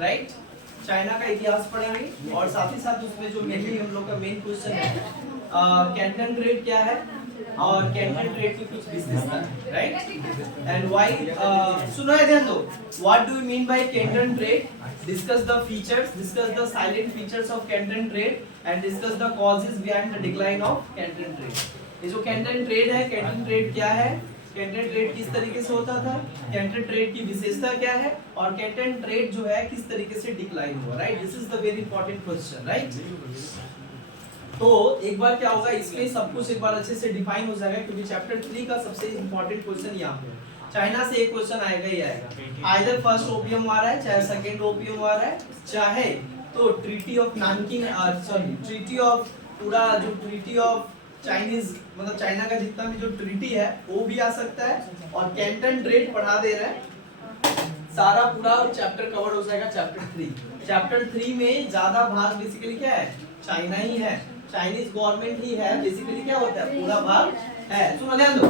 Right. China का इतिहास पढ़ेंगे और साथ ही साथ उसमें जो मेनली हम लोग का मेन क्वेश्चन है कैंटन ट्रेड क्या है और कैंटन ट्रेड की कुछ विशेषता है, राइट। एंड व्हाई सुनो है ध्यान दो, what do you mean by Canton trade, discuss the features, discuss the silent features of Canton trade and discuss the causes behind the decline of Canton trade। ये जो Canton trade है, Canton trade क्या है, Canton trade किस तरीके से होता था, Canton trade की विशेषता क्या है और Canton trade जो है किस तरीके से डिक्लाइन हुआ, right. This is the very important question, right. तो एक बार क्या होगा, इसमें सब कुछ एक बार अच्छे से डिफाइन हो जाएगा क्योंकि चैप्टर 3 का सबसे इंपॉर्टेंट क्वेश्चन यहाँ पे चाइना से एक क्वेश्चन आएगा ही आएगा। आइदर फर्स्ट ओपियम वार है, चाहे सेकंड ओपियम वार है, चाहे तो treaty of Nanking, sorry treaty of पूरा जो ट्रीटी ऑफ चाइनीज मतलब चाइना का जितना भी जो ट्रीटी है वो भी आ सकता है और कैंटन ट्रेड पढ़ा दे रहा है, सारा पूरा चैप्टर कवर हो जाएगा चैप्टर 3। चैप्टर 3 में ज्यादा भाग बेसिकली क्या है, चाइना ही है, चाइनीज गवर्नमेंट ही है, बेसिकली क्या होता है पूरा भाग है। सुनो ध्यान दो,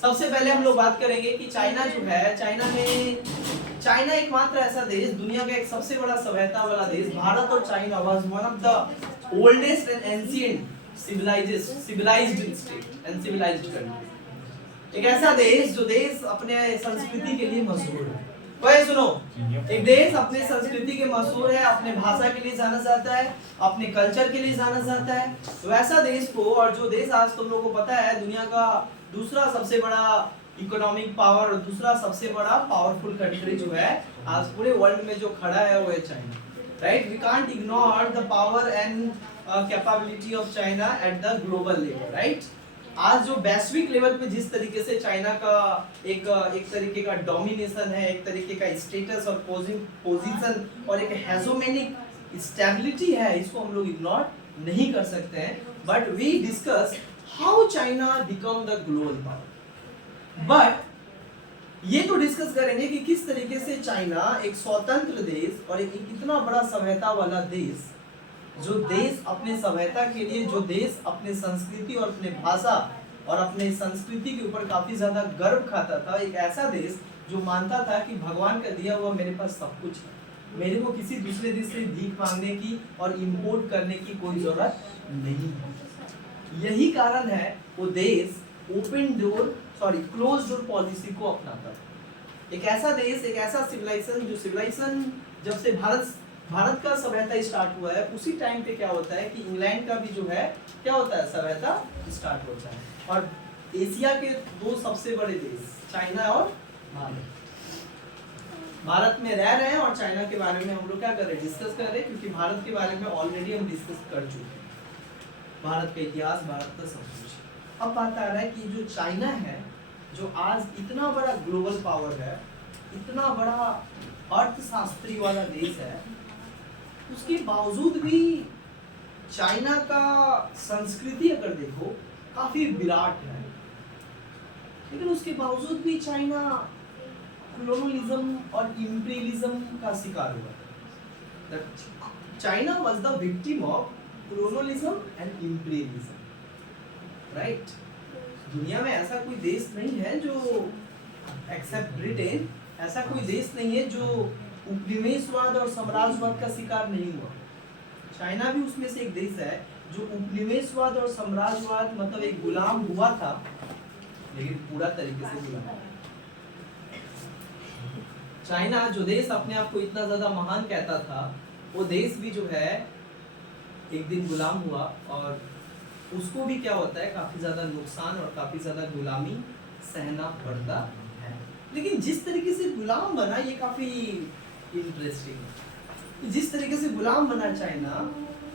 सबसे पहले हम लोग बात करेंगे कि चाइना जो है, चाइना एकमात्र ऐसा देश, दुनिया का एक सबसे बड़ा सभ्यता वाला देश, भारत और China was one of the oldest and ancient civilized state and civilized country. एक ऐसा देश जो देश अपने संस्कृति के लिए मशहूर है। वही सुनो, एक देश अपने संस्कृति के मशहूर है, अपने भाषा के लिए जाना जाता है, अपने कल्चर के लिए जाना जाता है। वैसा देश को, और जो देश आज तुम लोगों को पता है दुनिया का दूसरा सबसे बड़ा इकोनॉमिक पावर और दूसरा सबसे बड़ा पावरफुल कंट्री जो है आज पूरे वर्ल्ड में जो खड़ा है वो है China, right. We can't ignore the power and capability of China at the global level, right. आज जो वैश्विक लेवल पे जिस तरीके से चाइना का एक तरीके का डोमिनेशन है, एक तरीके का स्टेटस और पोजीशन और एक हेजोमेनिक स्टेबिलिटी है, इसको हम लोग इग्नोर नहीं कर सकते हैं। But we discuss how China become the global power. But ये तो डिस्कस करेंगे कि किस तरीके से चाइना एक स्वतंत्र देश और एक इतना बड़ा सभ्यता वाला देश, जो देश अपने सभ्यता के लिए, जो देश अपने संस्कृति और अपने भाषा और अपने संस्कृति के ऊपर काफी ज्यादा गर्व खाता था, एक ऐसा देश जो मानता था कि भगवान का दिया हुआ मेरे पास सब कुछ है, मेरे को किसी दूसरे देश से भीख मांगने की और इंपोर्ट करने की कोई जरूरत नहीं है। यही कारण है वो देश क्लोज डोर पॉलिसी को अपनाता है। एक ऐसा देश, एक ऐसा सिविलाइजेशन जब से भारत का सभ्यता स्टार्ट हुआ है, उसी टाइम पे क्या होता है कि इंग्लैंड का भी जो है क्या होता है, सभ्यता स्टार्ट होता है। और एशिया के दो सबसे बड़े देश चाइना और भारत में रह रहे हैं और चाइना के बारे में हम लोग क्या कर रहे हैं, डिस्कस कर रहे हैं, क्योंकि भारत के बारे में ऑलरेडी हम डिस्कस कर चुके हैं, भारत का इतिहास, भारत का सब कुछ। अब बात आ रहा है कि जो चाइना है, जो आज इतना बड़ा ग्लोबल पावर है, इतना बड़ा अर्थशास्त्री वाला देश है, उसके बावजूद भी चाइना का संस्कृति अगर देखो काफी विराट है, लेकिन उसके बावजूद भी चाइना कोलोनियलिज्म और इंपीरियलिज्म का शिकार हुआ। China was the victim of colonialism and imperialism, right. दुनिया में ऐसा कोई देश नहीं है जो एक्सेप्ट ब्रिटेन, ऐसा कोई देश नहीं है जो उपनिवेशवाद और साम्राज्यवाद का शिकार नहीं हुआ। चाइना भी उसमें से एक देश है जो उपनिवेशवाद और साम्राज्यवाद मतलब एक गुलाम हुआ था, लेकिन पूरा तरीके से गुलाम। चाइना जो देश अपने आप को इतना ज्यादा महान कहता था, वो देश भी जो है एक दिन गुलाम हुआ और उसको भी क्या होता है, काफी ज्यादा नुकसान और काफी ज्यादा गुलामी सहना पड़ता है। लेकिन जिस तरीके से गुलाम बना, ये काफी इंटरेस्टिंग है। जिस तरीके से गुलाम बना चाइना,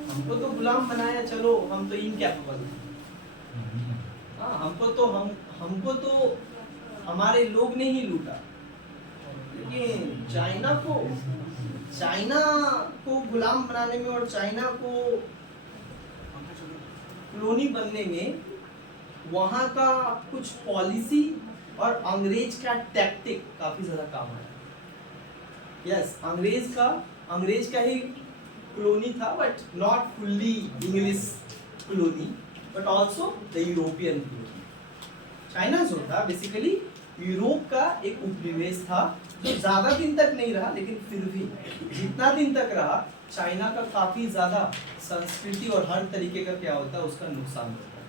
हमको तो गुलाम बनाया, चलो हम तो इनकैपेबल हैं, हाँ, हमको तो हमारे लोग ने ही लूटा, लेकिन चाइना को गुलाम बनाने में और चाइना को कॉलोनी बनने में वहां का कुछ पॉलिसी और अंग्रेज का टैक्टिक काफी ज्यादा काम आया। यस, अंग्रेज का ही कॉलोनी था, but not fully English colony, but also the European colony. China जो था बेसिकली यूरोप का एक उपनिवेश था जो ज्यादा दिन तक नहीं रहा, लेकिन फिर भी जितना दिन तक रहा चाइना का काफी ज्यादा संस्कृति और हर तरीके का क्या होता है उसका नुकसान होता है।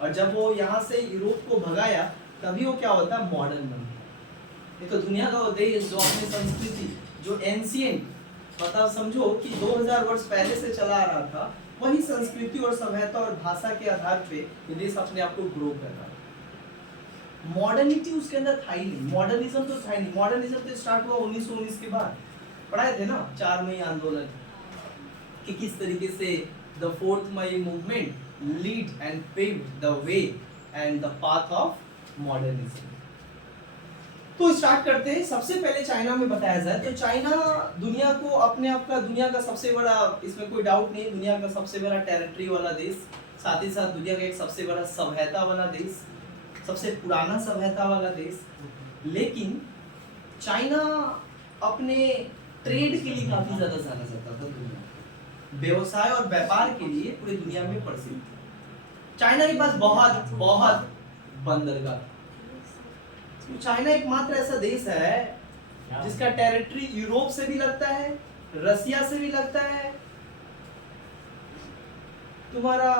और जब वो यहाँ से यूरोप को भगाया तभी वो क्या होता है मॉडर्न बन गया। ये तो दुनिया का देश जो अपनी संस्कृति जो एंशिएंट मतलब समझो कि 2000 वर्ष पहले से चला आ रहा था, वही संस्कृति और सभ्यता और भाषा के आधार पे ये देश अपने आप को ग्रो कर रहा है। मॉडर्निटी उसके अंदर था ही नहीं, मॉडर्निज्म तो था ही नहीं। मॉडर्निज्म तो स्टार्ट हुआ 1919 के बाद, पढ़ाए थे ना 4 मई आंदोलन कि किस तरीके से the 4th May movement lead and pave the way and the path of modernism. तो स्टार्ट करते हैं। सबसे पहले चाइना में बताया जाए तो चाइना दुनिया को अपने आप का दुनिया का सबसे बड़ा, इसमें कोई डाउट नहीं, दुनिया का सबसे बड़ा टेरिटरी वाला देश, साथ ही साथ दुनिया का एक सबसे बड़ा सभ्यता वाला देश, सबसे पुराना सभ्यता वाला देश। लेकिन चाइना अपने ट्रेड के लिए काफी ज्यादा जाना जाता था दुनिया, व्यवसाय और व्यापार के लिए पूरी दुनिया में प्रसिद्ध। चाइना के पास बहुत बहुत बंदरगाह। चाइना एकमात्र ऐसा देश है जिसका टेरिटरी यूरोप से भी लगता है, रसिया से भी लगता है, तुम्हारा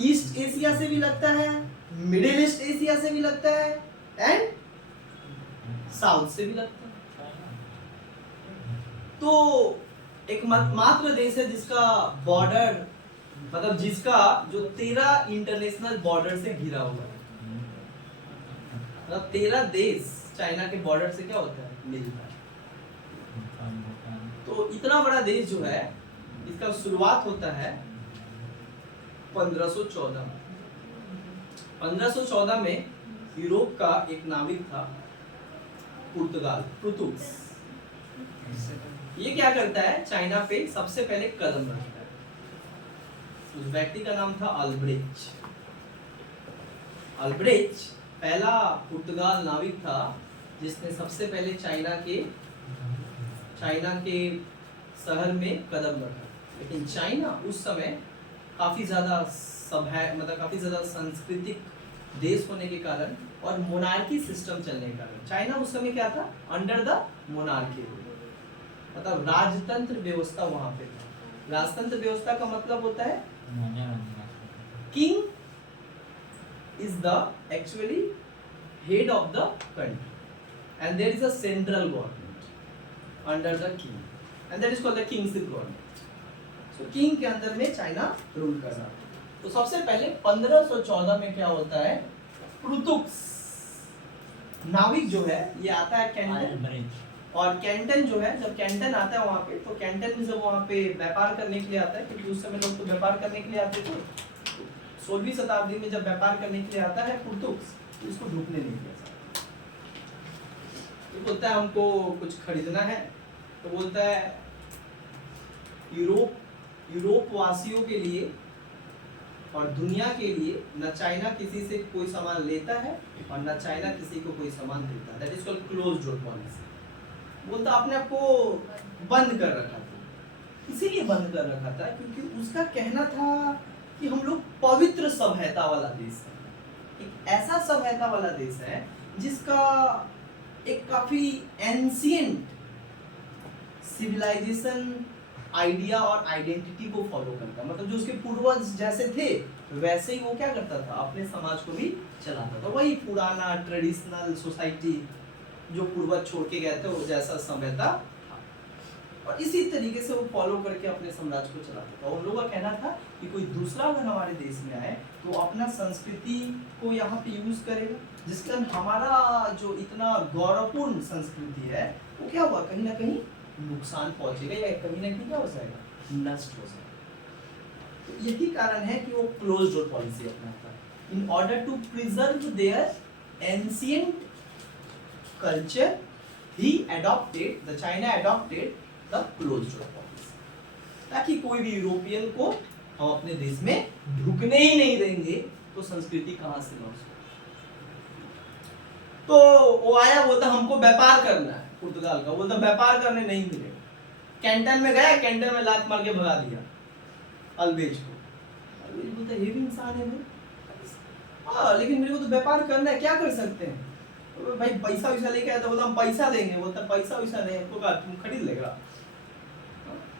ईस्ट एशिया से भी लगता है, मिडिल ईस्ट एशिया से भी लगता है एंड साउथ से भी लगता है। तो एक मात्र देश है जिसका बॉर्डर मतलब जिसका जो 13 इंटरनेशनल बॉर्डर से घिरा हुआ है। मतलब 13 देश चाइना के बॉर्डर से क्या होता है मिलता है। तो इतना बड़ा देश जो है इसका शुरुआत होता है 1514 में। 1514 में यूरोप का एक नाविक था पुर्तगाल। ये क्या करता है चाइना पे सबसे पहले कदम रखता है। उस व्यक्ति का नाम था अल्ब्रेच पहला पुर्तगाल नाविक था जिसने सबसे पहले चाइना के शहर में कदम रखा। लेकिन चाइना उस समय काफी ज्यादा काफी ज्यादा सांस्कृतिक देश होने के कारण और मोनार्की सिस्टम चलने के कारण चाइना उस समय क्या था अंडर द मोनार्की, मतलब राजतंत्र व्यवस्था वहां पे था। राजतंत्र व्यवस्था का मतलब होता है king is the actually head of the country and there is a central government under the king and that is called the kingship government. So king के अंदर में चाइना रूल कर रहा है। तो सबसे पहले 1514 में क्या होता है पुर्तुगीज नाविक जो है ये आता है कैंटन, और कैंटन जो है जब कैंटन आता है वहां पे तो कैंटन में जब वहां पे व्यापार करने के लिए आता है, क्योंकि उस समय लोग तो व्यापार करने के लिए आते थे। 16वीं शताब्दी में जब व्यापार करने के लिए आता है पुर्तुगीज तो इसको ढुकने नहीं दिया जाता। तो बोलता है हमको कुछ खरीदना है, तो बोलता है यूरोप वासियों के लिए और दुनिया के लिए न चाइना किसी से कोई सामान लेता है और न चाइना किसी को कोई सामान देता है। That is called closed door policy. बोलता अपने आप को बंद कर रखा था, इसीलिए बंद कर रखा था क्योंकि उसका कहना था कि हम लोग पवित्र सभ्यता वाला देश है, एक ऐसा सभ्यता वाला देश है जिसका एक काफी एंशिएंट सिविलाइजेशन आइडिया और आइडेंटिटी को फॉलो करता, मतलब जो उसके पूर्वज जैसे थे वैसे ही वो क्या करता था अपने समाज को भी चलाता था। वही पुराना ट्रेडिशनल सोसाइटी जो पूर्वज छोड़ के गए थे वो जैसा सभ्यता था, और इसी तरीके से वो फॉलो करके अपने साम्राज्य को चलाता था। उन लोगों का कहना था कि कोई दूसरा अगर हमारे देश में आए तो अपना संस्कृति को यहाँ पे यूज करेगा, जिसके कारण हमारा जो इतना गौरवपूर्ण संस्कृति है वो क्या हुआ कहीं ना कहीं नुकसान पहुंचेगा या कहीं ना कहीं क्या हो जाएगा नष्ट हो जाएगा। तो यही कारण है कि वो क्लोज्ड डोर पॉलिसी अपनाता है। In order to preserve their ancient culture the China adopted the closed door policy, ताकि कोई भी यूरोपियन को हम अपने देश में ढुकने ही नहीं देंगे तो संस्कृति कहां से लॉस हो। तो वो आया बोलता हमको व्यापार करना है, पुर्तगाल का बोलता व्यापार करने नहीं मिलेगा। कैंटन में गया, कैंटन में लात मार के भगा दिया अल्बेज को। अल्बेज बोलता ये भी इंसान है भाई, हाँ लेकिन मेरे को तो व्यापार करना है, क्या कर सकते हैं? तो भाई पैसा वैसा लेके आया तो बोला हम पैसा देंगे, बोलता पैसा वैसा नहीं हमको, का तुम खरीद लेगा?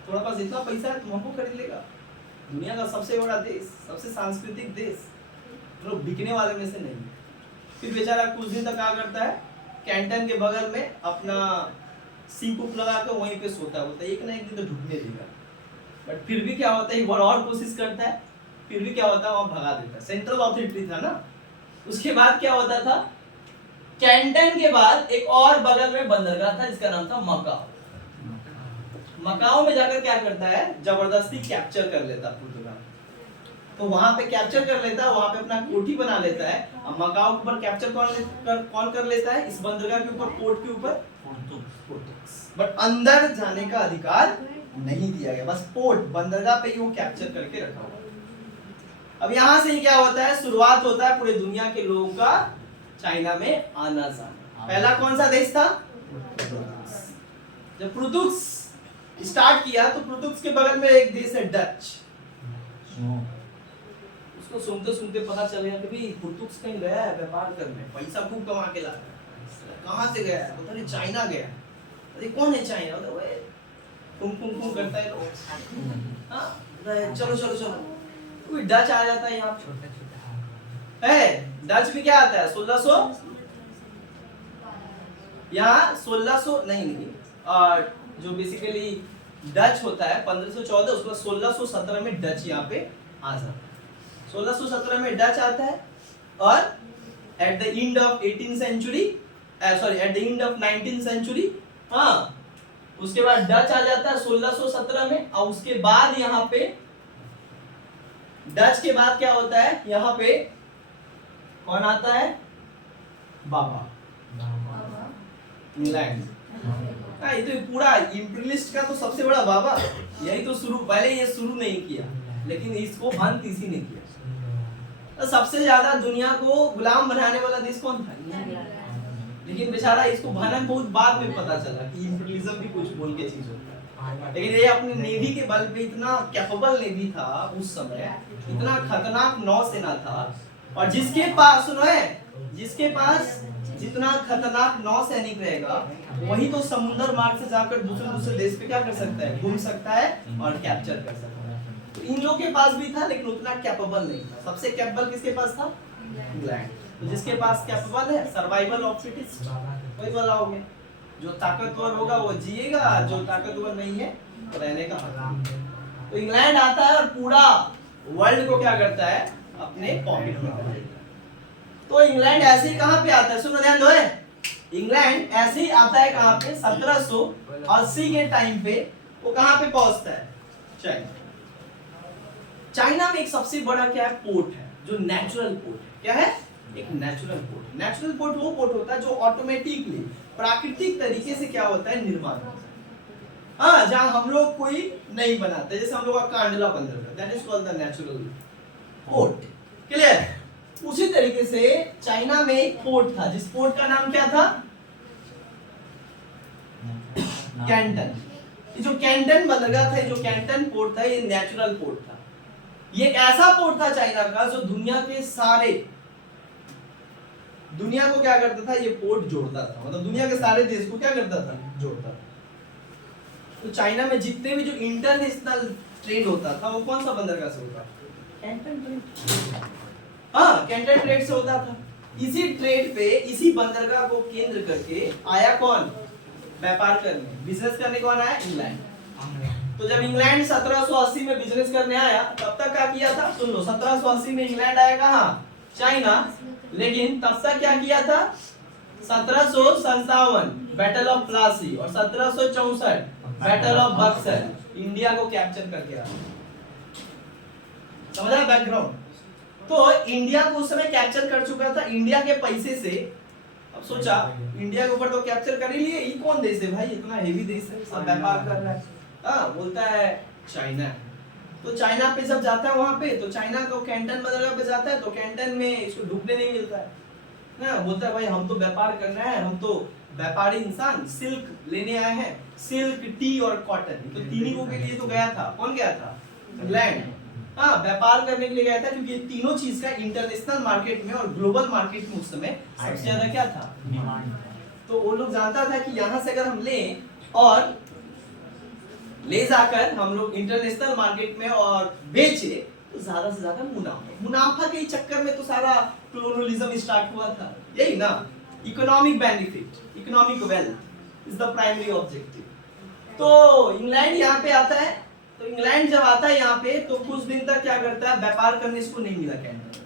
तुम्हारे पास इतना पैसा है तुम हमको खरीद लेगा? दुनिया का सबसे बड़ा देश, सबसे सांस्कृतिक देश, लोग बिकने वाले में से नहीं। फिर बेचारा कुछ दिन तक क्या करता है, कैंटन के बगल में अपना सीप उप लगा कर वहीं पे सोता है, बोलता है एक ना एक दिन तो ढूंढने देगा। बट फिर भी क्या होता है, एक बार और कोशिश करता है, फिर भी क्या होता है, वहां भगा देता है। सेंट्रल अथॉरिटी था ना। उसके बाद क्या होता था, कैंटन के बाद एक और बगल में बंदरगाह था जिसका नाम था मकाओ। मकाओ में जाकर क्या करता है, जबरदस्ती कैप्चर कर लेता पुर्तगाल। तो वहां पे कैप्चर कर लेता है, वहां पे अपना कोठी बना लेता है। अब मकाओ के ऊपर कैप्चर कौन कर लेता है, इस बंदरगाह के ऊपर, पोर्ट के ऊपर पोर्टुगीज। बट अंदर जाने का अधिकार नहीं दिया गया, बस पोर्ट बंदरगाह पे ही वो कैप्चर करके रखा हुआ। अब यहाँ से ही क्या होता है, शुरुआत होता है पूरे दुनिया के लोगों का चाइना में आना जाना। पहला कौन सा देश था, जब पुर्तगाल स्टार्ट किया तो पुर्तगाल के बगल में एक देश है डच। उसको सुनते सुनते पता चलेगा कि भाई पुर्तगाल कहीं गया है व्यापार करने, पैसा खूब कमा के लाता है। कहाँ से गया है, पता नहीं चाइना गया। अरे कौन है चाइना, कुम कुम कुम करता है लोग। हाँ चलो चलो चलो, कोई डच आ जाता है यहाँ है। डच भी क्या आता है 1600, यहाँ 1600 नहीं, और जो बेसिकली डच होता है 1514, उसके बाद 1617 में डच यहाँ पे आ जाता है। 1617 में डच आता है, और at the end of 18th century, sorry at the end of 19th century, हाँ उसके बाद डच आ जाता है 1617 में। और उसके बाद यहाँ पे डच के बाद क्या होता है, यहाँ पे कौन आता है, बाबा इंग्लैंड। ये तो पूरा इंपीरियलिस्ट का तो सबसे बड़ा बाबा यही तो शुरू, पहले ये शुरू नहीं किया लेकिन इसको अंत इसी ने किया। तो सबसे ज्यादा दुनिया को गुलाम बनाने वाला देश कौन था, लेकिन बेचारा इसको भनक बहुत बाद में पता चला कि इंपीरियलिज्म भी कुछ बोल के चीज होता है। लेकिन ये अपनी नेवी के बल पे इतना कैपेबल नेवी था उस समय, इतना खतरनाक नौसेना था, और जिसके पास सुनो है, जिसके पास जितना खतरनाक नौसैनिक रहेगा वही तो समुद्र मार्ग से जाकर दूसरे देश पे क्या कर सकता है, घूम सकता है और कैप्चर कर सकता है। तो इन लोगों के पास भी था लेकिन उतना कैपेबल नहीं था। सबसे कैपेबल किसके पास था, इंग्लैंड। तो जिसके पास कैपेबल है, सर्वाइवल ऑफ फिटेस्ट, वही वाला हो गया। जो ताकतवर होगा वो जिएगा, जो ताकतवर नहीं है तो रहने का हक। तो इंग्लैंड आता है और पूरा वर्ल्ड को क्या करता है, अपने पॉकेट में कर लेता है। तो इंग्लैंड ऐसे ही कहां पे आता है, सुनो ध्यान दो, इंग्लैंड ऐसे ही आता है कहां पे, 1780 के टाइम पे वो कहां पे पहुंचता है, चाइना। चाइना में एक सबसे बड़ा क्या है, पोर्ट है, जो नेचुरल पोर्ट है। क्या है, एक नेचुरल पोर्ट। नेचुरल पोर्ट वो पोर्ट होता है जो ऑटोमेटिकली प्राकृतिक तरीके से क्या होता है, निर्माण होता है। हाँ, जहां हम लोग कोई नहीं बनाते, जैसे हम लोग का कांडला बंदरगाह, that is called the natural port. Clear. उसी तरीके से चाइना में एक पोर्ट था, जिस पोर्ट का नाम क्या था, कैंटन। ये जो कैंटन बंदरगाह था, जो कैंटन पोर्ट था, ये नेचुरल पोर्ट था। ये एक ऐसा पोर्ट था चाइना का जो दुनिया के सारे, दुनिया को क्या करता था, ये पोर्ट जोड़ता था, मतलब दुनिया के सारे देश को क्या करता था, जोड़ता था। तो चाइना में जितने भी जो इंटरनेशनल ट्रेड होता था वो कौन सा बंदरगाह से होता था, कैंटन ट्रेड। हाँ, कैंटन ट्रेड से होता था। इसी ट्रेड पे, इसी बंदरगाह को केंद्र करके आया कौन, व्यापार करने, बिजनेस करने कौन आया, इंग्लैंड। तो जब इंग्लैंड 1780 में बिजनेस करने आया, तब तक क्या किया था, सुन लो, 1780 में इंग्लैंड आया कहाँ, चाइना। लेकिन तब तक क्या किया था, 1757 बैटल ऑफ प्लासी और 1764 बैटल ऑफ बक्सर, इंडिया को कैप्चर करके आया। समझा बैकग्राउंड। तो इंडिया को उस समय कैप्चर कर चुका था इंडिया के पैसे से। अब सोचा इंडिया के ऊपर तो कैप्चर कर ही लिए, ये कौन देश है भाई, इतना हेवी देश है, सब व्यापार कर रहा है। हाँ, बोलता है चाइना। तो चाइना पे जब जाता है वहां पे, तो चाइना को कैंटन बंदरगाह पे जाता है, तो कैंटन में इसको डूबने नहीं मिलता है ना। बोलता है भाई हम तो व्यापार करना है, हम तो व्यापारी इंसान, सिल्क लेने आए हैं, सिल्क, टी और कॉटन। तो तीनों के लिए तो गया था, कौन गया था, इंग्लैंड। हाँ व्यापार करने के लिए गया था, क्योंकि तीनों चीज का इंटरनेशनल मार्केट में और ग्लोबल मार्केट में उस समय सबसे ज्यादा क्या था, तो वो लोग जानता था कि यहाँ से अगर हम लें और ले जाकर हम लोग इंटरनेशनल मार्केट में और बेचे तो ज्यादा से ज्यादा मुनाफा के चक्कर में तो सारा कोलोनियलिज्म स्टार्ट हुआ था, यही ना। Economic benefit, economic wealth is the primary objective. तो इंग्लैंड यहाँ पे आता है, तो इंग्लैंड जब आता है यहाँ पे तो कुछ दिन तक क्या करता है, व्यापार करने इसको नहीं मिला कैनेडा।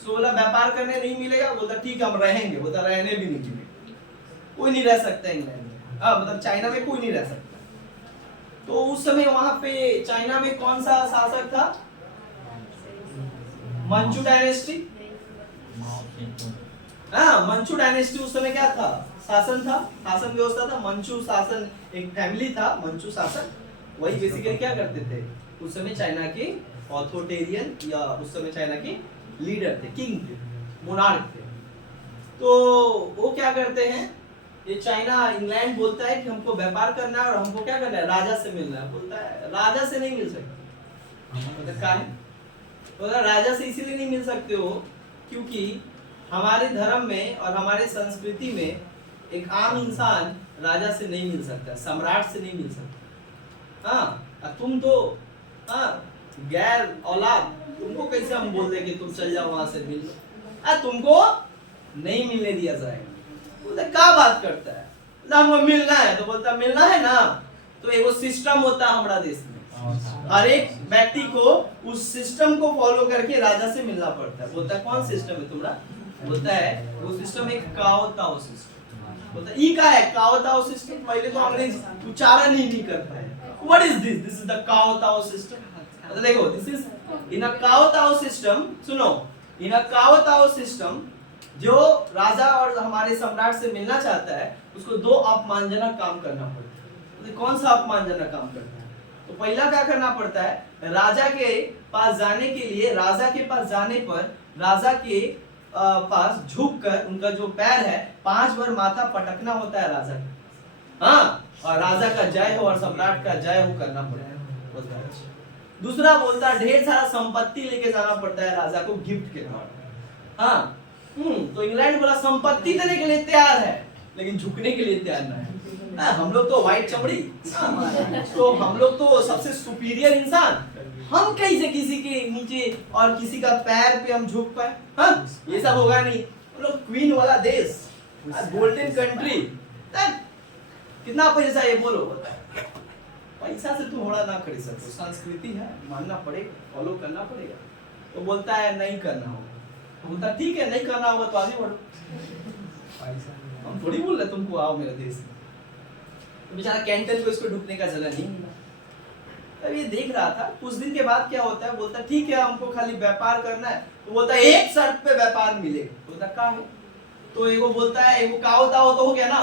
सो बोला व्यापार करने नहीं मिलेगा, बोलता ठीक हम रहेंगे, बोलता रहने भी नहीं मिलेगा, कोई नहीं रह सकता इंग्लैंड में, मतलब चाइना में कोई नहीं रह सकता। तो उस समय वहां पे चाइना में कौन सा शासक था, मंचू डायनेस्टी। मंचू डायनेस्टी उस समय क्या था, शासन था, शासन व्यवस्था था। मंचू शासन एक फैमिली था, मंचू शासन, वही बेसिकली क्या करते थे उस समय चाइना के ऑथोरिटेरियन या उस समय चाइना के लीडर थे, किंग थे, मोनार्क थे। तो वो क्या करते हैं, ये चाइना इंग्लैंड बोलता है कि हमको व्यापार करना है और हमको क्या करना है, राजा से मिलना है। बोलता है राजा से नहीं मिल सकते, क्या है, बोला राजा से इसीलिए नहीं मिल सकते हो क्योंकि हमारे धर्म में और हमारे संस्कृति में एक आम इंसान राजा से नहीं मिल सकता, सम्राट से नहीं मिल सकता। हाँ तुम तो गैर औलाद, तुमको कैसे हम बोल दें कि तुम चल जाओ वहां से मिल लो, तुमको नहीं मिलने दिया जाएगा। बोलता क्या बात करता है, हमको मिलना है, तो बोलता मिलना है ना, तो एगो सिस्टम होता है हमारा देश में, हर एक व्यक्ति को उस सिस्टम को फॉलो करके राजा से मिलना पड़ता है। बोलता है कौन सिस्टम है तुम्हारा, बोलता है वो सिस्टम एक काओ ताओ सिस्टम। बोलता ई का है काओ ताओ सिस्टम, पहले तो अंग्रेज उच्चारण ही नहीं कर पाए, what is this, this is the kowtow system. तो देखो this is in a kowtow system, सुनो, in a kowtow system जो राजा और हमारे सम्राट से मिलना चाहता है उसको दो अपमानजनक काम करना पड़ता है। कौन सा अपमानजनक काम करना है, तो पहला क्या करना पड़ता है, राजा के पास जाने के लिए, राजा के पास जाने पर राजा के पास झुककर उनका जो पैर है 5 बार माथा पटकना होता है राजा का, और राजा का जय हो और सम्राट का जय हो करना पड़ता है। दूसरा बोलता है ढेर सारा संपत्ति लेके जाना पड़ता है राजा को गिफ्ट के तौर। तो इंग्लैंड बोला संपत्ति देने के लिए तैयार है लेकिन झुकने के लिए तैयार नहीं है। हम लोग तो व्हाइट चमड़ी, तो हम लोग तो सबसे सुपीरियर इंसान, हम कैसे किसी के नीचे और किसी का पैर पे हम झुक पाए, ये सब होगा नहीं। हम लोग क्वीन वाला देश, गोल्डन कंट्री, कितना पैसा ये बोलो, पैसा से तुम घोड़ा ना खरीद सकते, संस्कृति है, मानना पड़ेगा, फॉलो करना पड़ेगा। तो बोलता है नहीं करना होगा, बोलता ठीक है नहीं करना होगा तो आगे बढ़ो, हम थोड़ी बोल रहे तुमको आओ मेरे देश में। तो बेचारा कैंटन को इसको ढुकने का जगह नहीं मिला। तब ये देख रहा था, कुछ दिन के बाद क्या होता है, बोलता ठीक है हमको खाली व्यापार करना है, तो बोलता है एक शर्त पे व्यापार मिलेगा। बोलता क्या है, तो एगो बोलता है एगो काओ ताओ तो हो गया ना,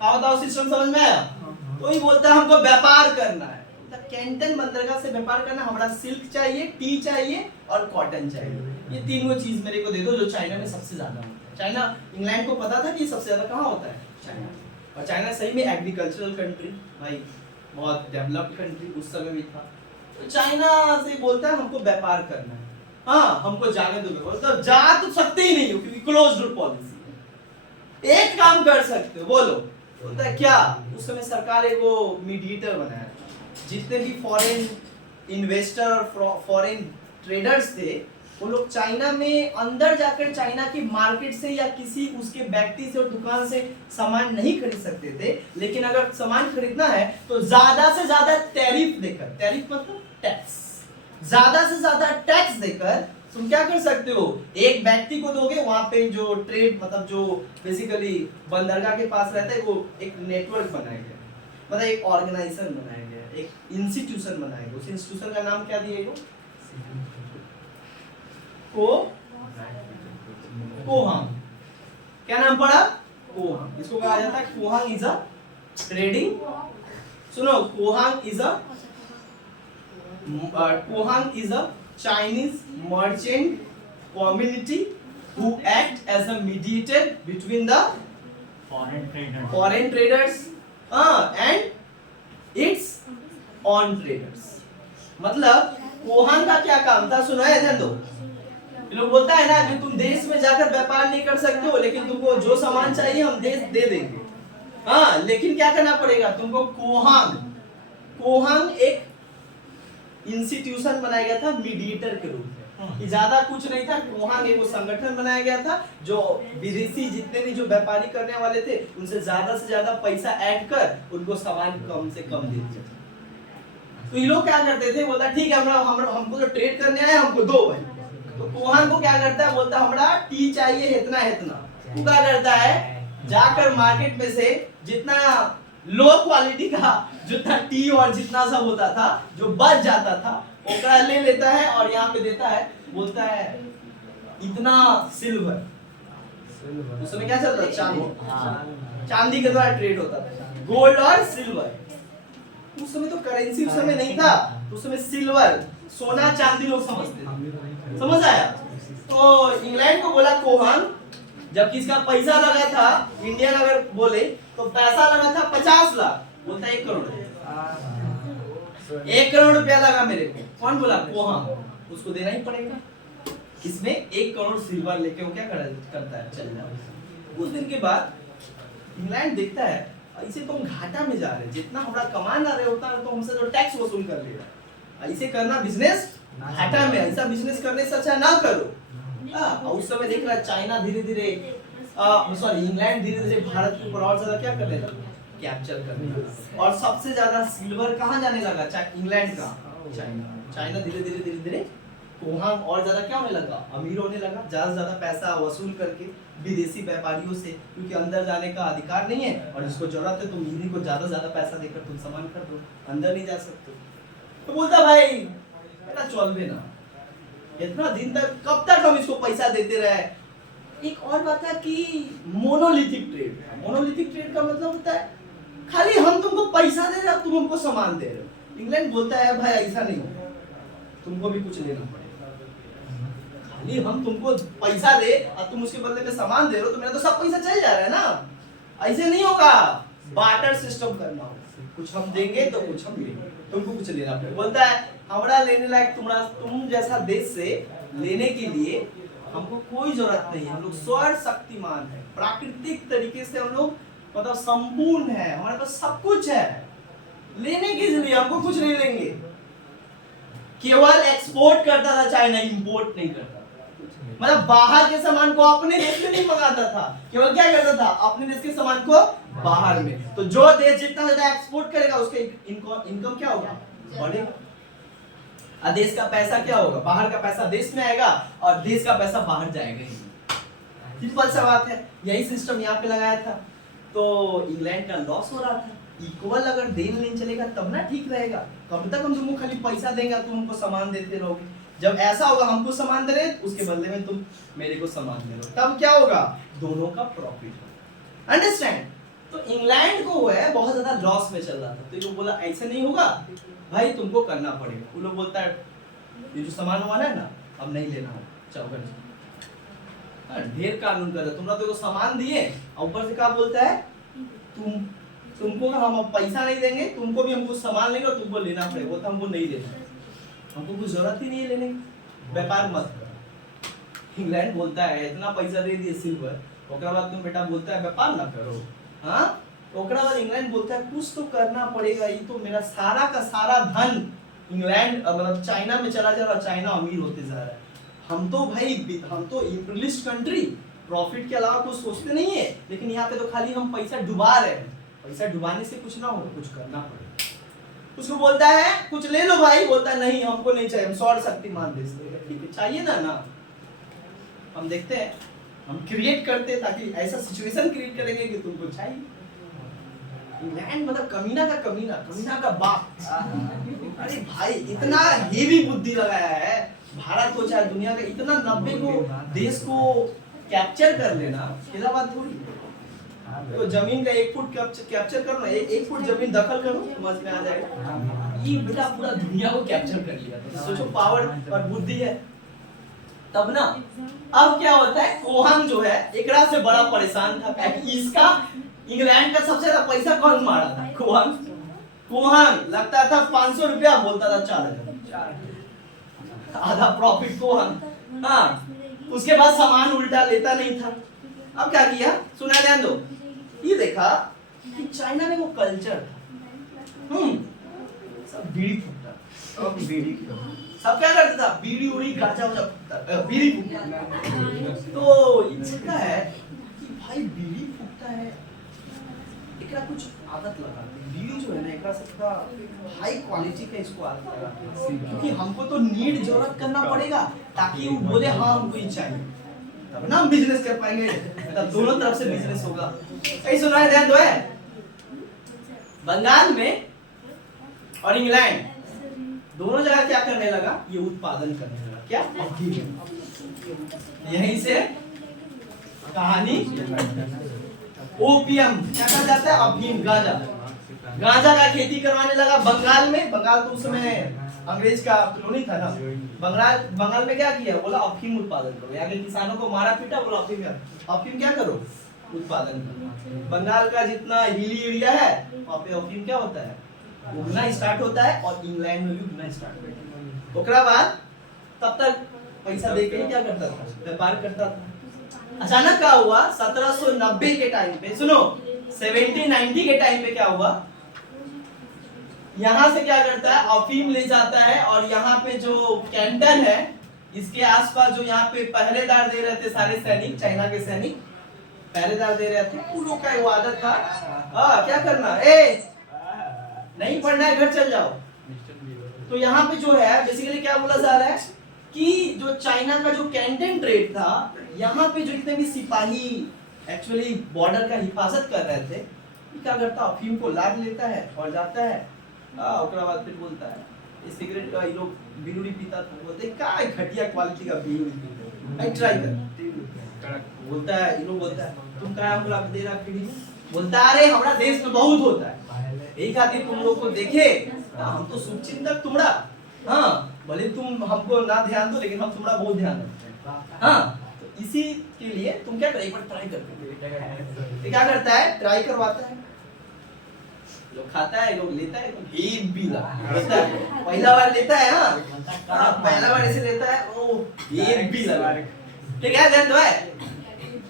काओ ताओ सिस्टम समझ में आया, तो ही बोलता है हमको व्यापार करना है। कैंटन बंदरगाह से व्यापार करना, हमारा सिल्क चाहिए, टी चाहिए और कॉटन चाहिए, ये तीनों चीज मेरे को दे दो जो चाइना में सबसे ज्यादा होता है। चाइना, इंग्लैंड को पता था कि सबसे ज्यादा कहाँ होता है, चाइना। और चाइना सही में एग्रीकल्चरल कंट्री भाई, बहुत डेवलप्ड कंट्री उस समय भी था। तो चाइना से बोलता है हमको व्यापार करना है, हमको जाने दो। बोलता जा तो सकते ही नहीं हो क्योंकि क्लोज्ड डोर पॉलिसी है। एक काम कर सकते हो, बोलो। बोलता है क्या, उस समय सरकार एक वो मीडिएटर बनाया, जितने भी फॉरेन इन्वेस्टर और फॉरेन ट्रेडर्स थे वो लोग चाइना में अंदर जाकर चाइना की मार्केट से या किसी उसके व्यक्ति से और दुकान से सामान नहीं खरीद सकते थे, लेकिन अगर सामान खरीदना है तो ज्यादा से ज्यादा टैरिफ देकर, टैरिफ मतलब टैक्स, ज्यादा से ज्यादा टैक्स देकर तुम क्या कर सकते हो, एक व्यक्ति को दोगे, वहां पे जो ट्रेड मतलब जो बेसिकली बंदरगाह के पास रहता है वो एक नेटवर्क बनाया गया, मतलब एक ऑर्गेनाइजेशन बनाया गया, एक इंस्टीट्यूशन बनाया गया। उस इंस्टीट्यूशन का नाम क्या दिया गया, कोहांग। क्या नाम पड़ा, कोहांग। इसको कहा जाता है कोहांग इज अ ट्रेडिंग, सुनो, Cohong is a Chinese merchant community who act as a mediator between the foreign traders and its own traders। मतलब कोहान का क्या काम था सुनो है ध्यान दो। ये लोग बोलता है ना कि तुम देश में जाकर व्यापार नहीं कर सकते हो, लेकिन तुमको जो सामान चाहिए हम देश दे देंगे। हाँ, लेकिन क्या करना पड़ेगा तुमको? कोहान, कोहान एक इंस्टीट्यूशन बनाया गया था मीडिएटर के रूप में, कि ज्यादा कुछ नहीं था। कोहान एक वो संगठन बनाया गया था जो विदेशी जितने भी जो व्यापारी करने वाले थे उनसे ज्यादा पैसा ऐड कर उनको सामान कम से कम दे दिया। तो ये लोग क्या करते थे, बोलता ठीक है हमको तो ट्रेड करने आए, हमको दो भाई। तो कोहान को क्या करता है, बोलता हमरा टी चाहिए इतना इतना। वो क्या करता है, जाकर मार्केट में से जितना लो क्वालिटी का जितना टी और जितना सब होता था जो बच जाता था ओकरा ले लेता है और यहाँ पे देता है, बोलता है इतना सिल्वर। उस समय क्या चलता था? चांदी, चांदी के द्वारा ट्रेड होता था, गोल्ड और सिल्वर। उस समय तो करेंसी उस समय नहीं था, उस समय सिल्वर सोना चांदी लोग समझते थे। समझ आया? तो इंग्लैंड को बोला कोहान, जबकि इसका पैसा लगा था इंडियन अगर बोले तो पैसा लगा था 50 लाख, बोलता 1 करोड़। 1 करोड़ रुपया लगा मेरे को। कौन बोला? कोहान। उसको देना ही पड़ेगा। इसमें 1 करोड़ सिल्वर लेके वो क्या करता है, चल जाता है। कुछ दिन के बाद इंग्लैंड देखता है ऐसे तो हम घाटा में जा रहे हैं, जितना हमारा कमा ना रहे होता तो हमसे जो टैक्स वसूल कर लेगा। ऐसे करना बिजनेस घाटा में, ऐसा बिजनेस करने से अच्छा ना करो। और उस समय देख रहा चाइना धीरे धीरे इंग्लैंड धीरे धीरे भारत के ऊपर और ज्यादा क्या करने लगा, कैप्चर करने लगा। और सबसे ज्यादा सिल्वर कहाँ जाने लगा? इंग्लैंड का, चाइना। चाइना धीरे धीरे कोहान और ज्यादा क्या होने लगा, अमीर होने लगा, ज्यादा से ज्यादा पैसा वसूल करके विदेशी व्यापारियों से, क्योंकि अंदर जाने का अधिकार नहीं है और जिसको जरूरत है तुम इन्हीं को ज्यादा ज्यादा पैसा देकर तुम सामान कर दो, अंदर नहीं जा सकते। तो बोलता भाई बेटा चल भी ना, इतना दिन तक कब तक हम इसको पैसा देते रहे। एक और बात है कि मोनोलिथिक ट्रेड, मोनोलिथिक ट्रेड का मतलब होता है खाली हम तुमको पैसा दे रहे हो, तुम हमको सामान दे रहे हो। इंग्लैंड बोलता है भाई ऐसा नहीं होगा, तुमको भी कुछ लेना पड़ेगा। खाली हम तुमको पैसा दे और तुम उसके बदले में सामान दे रहे हो तो मेरा तो सब पैसा चल जा रहा है ना। ऐसे नहीं होगा, बार्टर सिस्टम करना होगा, कुछ हम देंगे तो कुछ हम लेंगे, तुमको कुछ लेना पड़ेगा। बोलता है हमरा लेने लायक तुम जैसा देश से लेने के लिए हमको कोई जरूरत नहीं है, हम लोग स्वर शक्तिमान है, प्राकृतिक तरीके से हम लोग मतलब संपूर्ण है, हमारे पास सब कुछ है, लेने के लिए हमको कुछ नहीं लेंगे। केवल एक्सपोर्ट करता था चाइना, इंपोर्ट नहीं करता। मतलब बाहर के सामान को अपने देश में नहीं मंगाता था, केवल क्या करता था, अपने देश के सामान को बाहर में। तो जो देश जितना ज्यादा एक्सपोर्ट करेगा उसके इनकम क्या होगा, बढ़ेगा। देश का पैसा क्या होगा, बाहर का पैसा देश में आएगा और देश का पैसा बाहर जाएगा। सिंपल सा बात है, यही सिस्टम यहाँ पे लगाया था। तो इंग्लैंड का लॉस हो रहा था। इक्वल अगर देन लेन चलेगा तब ना ठीक रहेगा। कब तक हम तुमको खाली पैसा देंगे, तुम हमको सामान देते रहोगे। जब ऐसा होगा हमको सामान दे रहे उसके बदले में तुम मेरे को सामान दे रहे हो, तब क्या होगा, दोनों का प्रॉफिट होगा। अंडरस्टैंड? तो इंग्लैंड को है बहुत ज्यादा लॉस में चल रहा था। तो ये लोग बोला ऐसे नहीं होगा भाई, तुमको करना पड़ेगा। वो लोग बोलता है ये जो सामान वाला है ना अब नहीं लेना है, चलो ढेर कानून कर रहे, तुमने तो सामान दिए और ऊपर से क्या बोलता है, तुमको हम पैसा नहीं देंगे, तुमको भी हमको सामान लेंगे और तुमको लेना पड़ेगा। वो तो हमको नहीं लेना, हमको कुछ जरूरत ही नहीं है लेने की, व्यापार मत करो। इंग्लैंड बोलता है इतना पैसा दे दिए सिल्वर, ओकरा बाद तुम बेटा बोलता है व्यापार ना करो। हाँ, ओकरा बाद इंग्लैंड बोलता है कुछ तो करना पड़ेगा, ये तो मेरा सारा का सारा धन इंग्लैंड मतलब चाइना में चला जा रहा, चाइना अमीर होते जा रहा है। हम तो इंपीरियलिस्ट कंट्री, प्रॉफिट के अलावा कुछ सोचते नहीं है, लेकिन यहाँ पे तो खाली हम पैसा डुबा रहे हैं। पैसा डुबाने से कुछ ना हो, कुछ करना पड़ेगा। उसको बोलता है कुछ ले लो भाई, बोलता है नहीं हमको नहीं चाहिए, हम सौर शक्तिमान देश देंगे। ठीक है, चाहिए ना हम देखते हैं, हम क्रिएट करते हैं ताकि ऐसा सिचुएशन क्रिएट करेंगे कि तुमको चाहिए। इंग्लैंड मतलब कमीना का बाप। अरे भाई इतना हेवी बुद्धि लगाया है भारत को, चाहे दुनिया का इतना 90 को देश को कैप्चर कर लेना अकेला बात थोड़ी। तो जमीन का 1 फुट कैप्चर करो ना, 1 फुट जमीन दखल करो, समझ में आ जाएगा। ये बेटा पूरा दुनिया को कैप्चर कर लिया। तो सोचो पावर और बुद्धि है तब ना। अब क्या होता है, कोहान जो है एकरा से बड़ा परेशान था क्योंकि इसका इंग्लैंड का सबसे ज्यादा पैसा कौन मारा था, कोहान लगता था 500 रुपया, बोलता था 4000। आधा प्रॉफिट को हम, हाँ, उसके बाद सामान उल्टा लेता नहीं था। अब क्या किया, सुना, ध्यान दो, ये देखा कि चाइना में वो कल्चर था, सब बीड़ी फूकता, सब बीड़ी, सब क्या करता था, बीड़ी उड़ी गांजा वाजा फूकता, बीड़ी फूकता। तो ये सोचता है कि भाई बीड़ी फूकता है, एकरा कुछ आदत लगा, बीड़ी जो है ना एकरा सबका हाई क्वालिटी का इसको आदत लगा, क्योंकि हमको तो नीड जरूरत करना पड़ेगा ताकि वो बोले हाँ हमको ही चाहिए, तब ना हम बिजनेस कर पाएंगे, तब दोनों तरफ से बिजनेस होगा। कहीं सुना है, ध्यान दो, है बंगाल में और इंग्लैंड दोनों जगह क्या करने लगा, ये उत्पादन करने लगा, क्या, यहीं से कहानी, ओपियम क्या कहा जाता है, अफीम, गांजा, गांजा का खेती करवाने लगा बंगाल में। बंगाल तो उस समय अंग्रेज का कॉलोनी था ना, बंगाल में क्या किया, बोला अफीम उत्पादन करो, यहाँ के किसानों को मारा पीटा, बोला अफीम क्या करो, उत्पादन करो। बंगाल का जितना हिली एरिया है वहाँ पे अफीम क्या होता है, उगना स्टार्ट होता है, और इंग्लैंड में भी उगना स्टार्ट होता है। उसके बाद तब तक पैसा देके क्या करता था, व्यापार करता था। अचानक क्या हुआ, 1790 के टाइम पे, सुनो 1790 के टाइम पे क्या हुआ, यहाँ से क्या करता है, अफीम ले जाता है, और यहाँ पे जो कैंटन है इसके आसपास जो यहाँ पे पहरेदार दे रहे थे सारे सैनिक, चाइना के सैनिक पहरेदार दे रहे थे, उन लोग का वो आदत था, क्या करना, नहीं पढ़ना है घर चल जाओ। तो यहाँ पे जो है बेसिकली क्या बोला जा रहा है कि जो चाइना का जो कैंटन ट्रेड था, यहाँ पे जो इतने भी सिपाही एक्चुअली बॉर्डर का हिफाजत कर रहे थे, क्या करता, अफीम को लाद लेता है और जाता है, उसके बाद फिर बोलता है सिगरेट का, ये लोग बीड़ी पीता था, बोलते क्या घटिया क्वालिटी का बीड़ी पीते, ट्राई कर, बोलता है, ये लोग बोलता है तुम क्या हमको दे रहा बीड़ी, बोलता है अरे हमारा देश में बहुत होता है, एक आदमी तुम लोग को देखे, हम तो शुभचिंतक तुम्हारा, हाँ भले तुम हमको ना ध्यान दो लेकिन हम तुम्हारा बहुत ध्यान रखते हैं, हाँ तो इसी के लिए तुम क्या करो, एक बार ट्राई करते, क्या करता है, ट्राई करवाता है, लोग खाता है, लोग लेता है, एक भी लेता है, पहला बार लेता है, हाँ पहला बार ऐसे लेता है, ओ एक भी लगा, ठीक है, ध्यान दो है।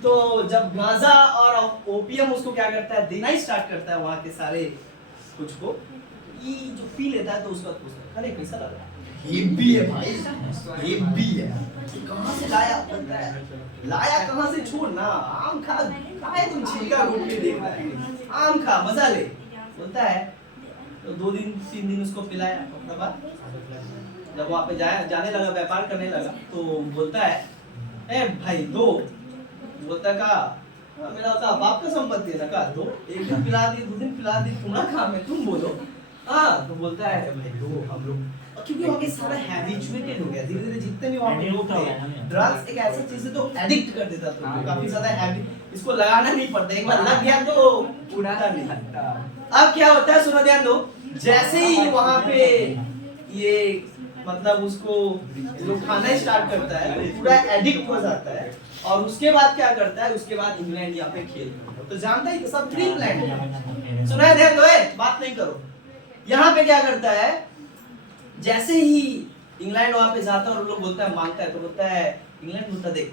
तो जब गांजा और ओपियम उसको क्या करता है, देना ही स्टार्ट करता है वहां के सारे कुछ को, ये जो पी लेता है तो उसका पूछता है अरे कैसा लग रहा है, हेवी है भाई, हेवी है, कहां से लाया, बोलता है लाया कहां से, छोड़ ना, आम खा, खाए तुम छिलका रोक के देख रहा है, आम खा मजा ले, बोलता है। तो 2 दिन 3 दिन उसको पिलाया, उसके बाद जब वहां पे जाने लगा, व्यापार करने लगा, तो बोलता है ए भाई दो, बोलता का मेरा का बाप का संपत्ति है ना, का दो, एक दिन पिला दी, 2 दिन पिला दी, तुम्हारा काम है तुम बोलो, हाँ तो बोलता है भाई दो, हम लोग, क्योंकि वहाँ पे सारा हैबिचुएटेड हो गया, धीरे-धीरे जितने भी वहाँ पे लोग थे, ड्रग्स एक ऐसा चीज है तो एडिक्ट कर देता था, तो काफी ज्यादा एडिक्ट, इसको लगाना नहीं पड़ता, एक बार लग गया तो उड़ाता नहीं। अब क्या होता है, सुनो ध्यान दो, जैसे ही वहाँ पे ये मतलब उसको लोग खाना स्टार्ट करता है तो पूरा एडिक्ट हो जाता है, और उसके बाद क्या करता है, उसके बाद इंग्लैंड यहाँ पे खेल, तो जानता ही सब ड्रीम लैंड है, सुना है, ध्यान दो, बात नहीं करो। यहाँ पे क्या करता है, जैसे ही इंग्लैंड वहां पे जाता है और लोग बोलता है मांगता है, तो बोलता है इंग्लैंड बोलता देख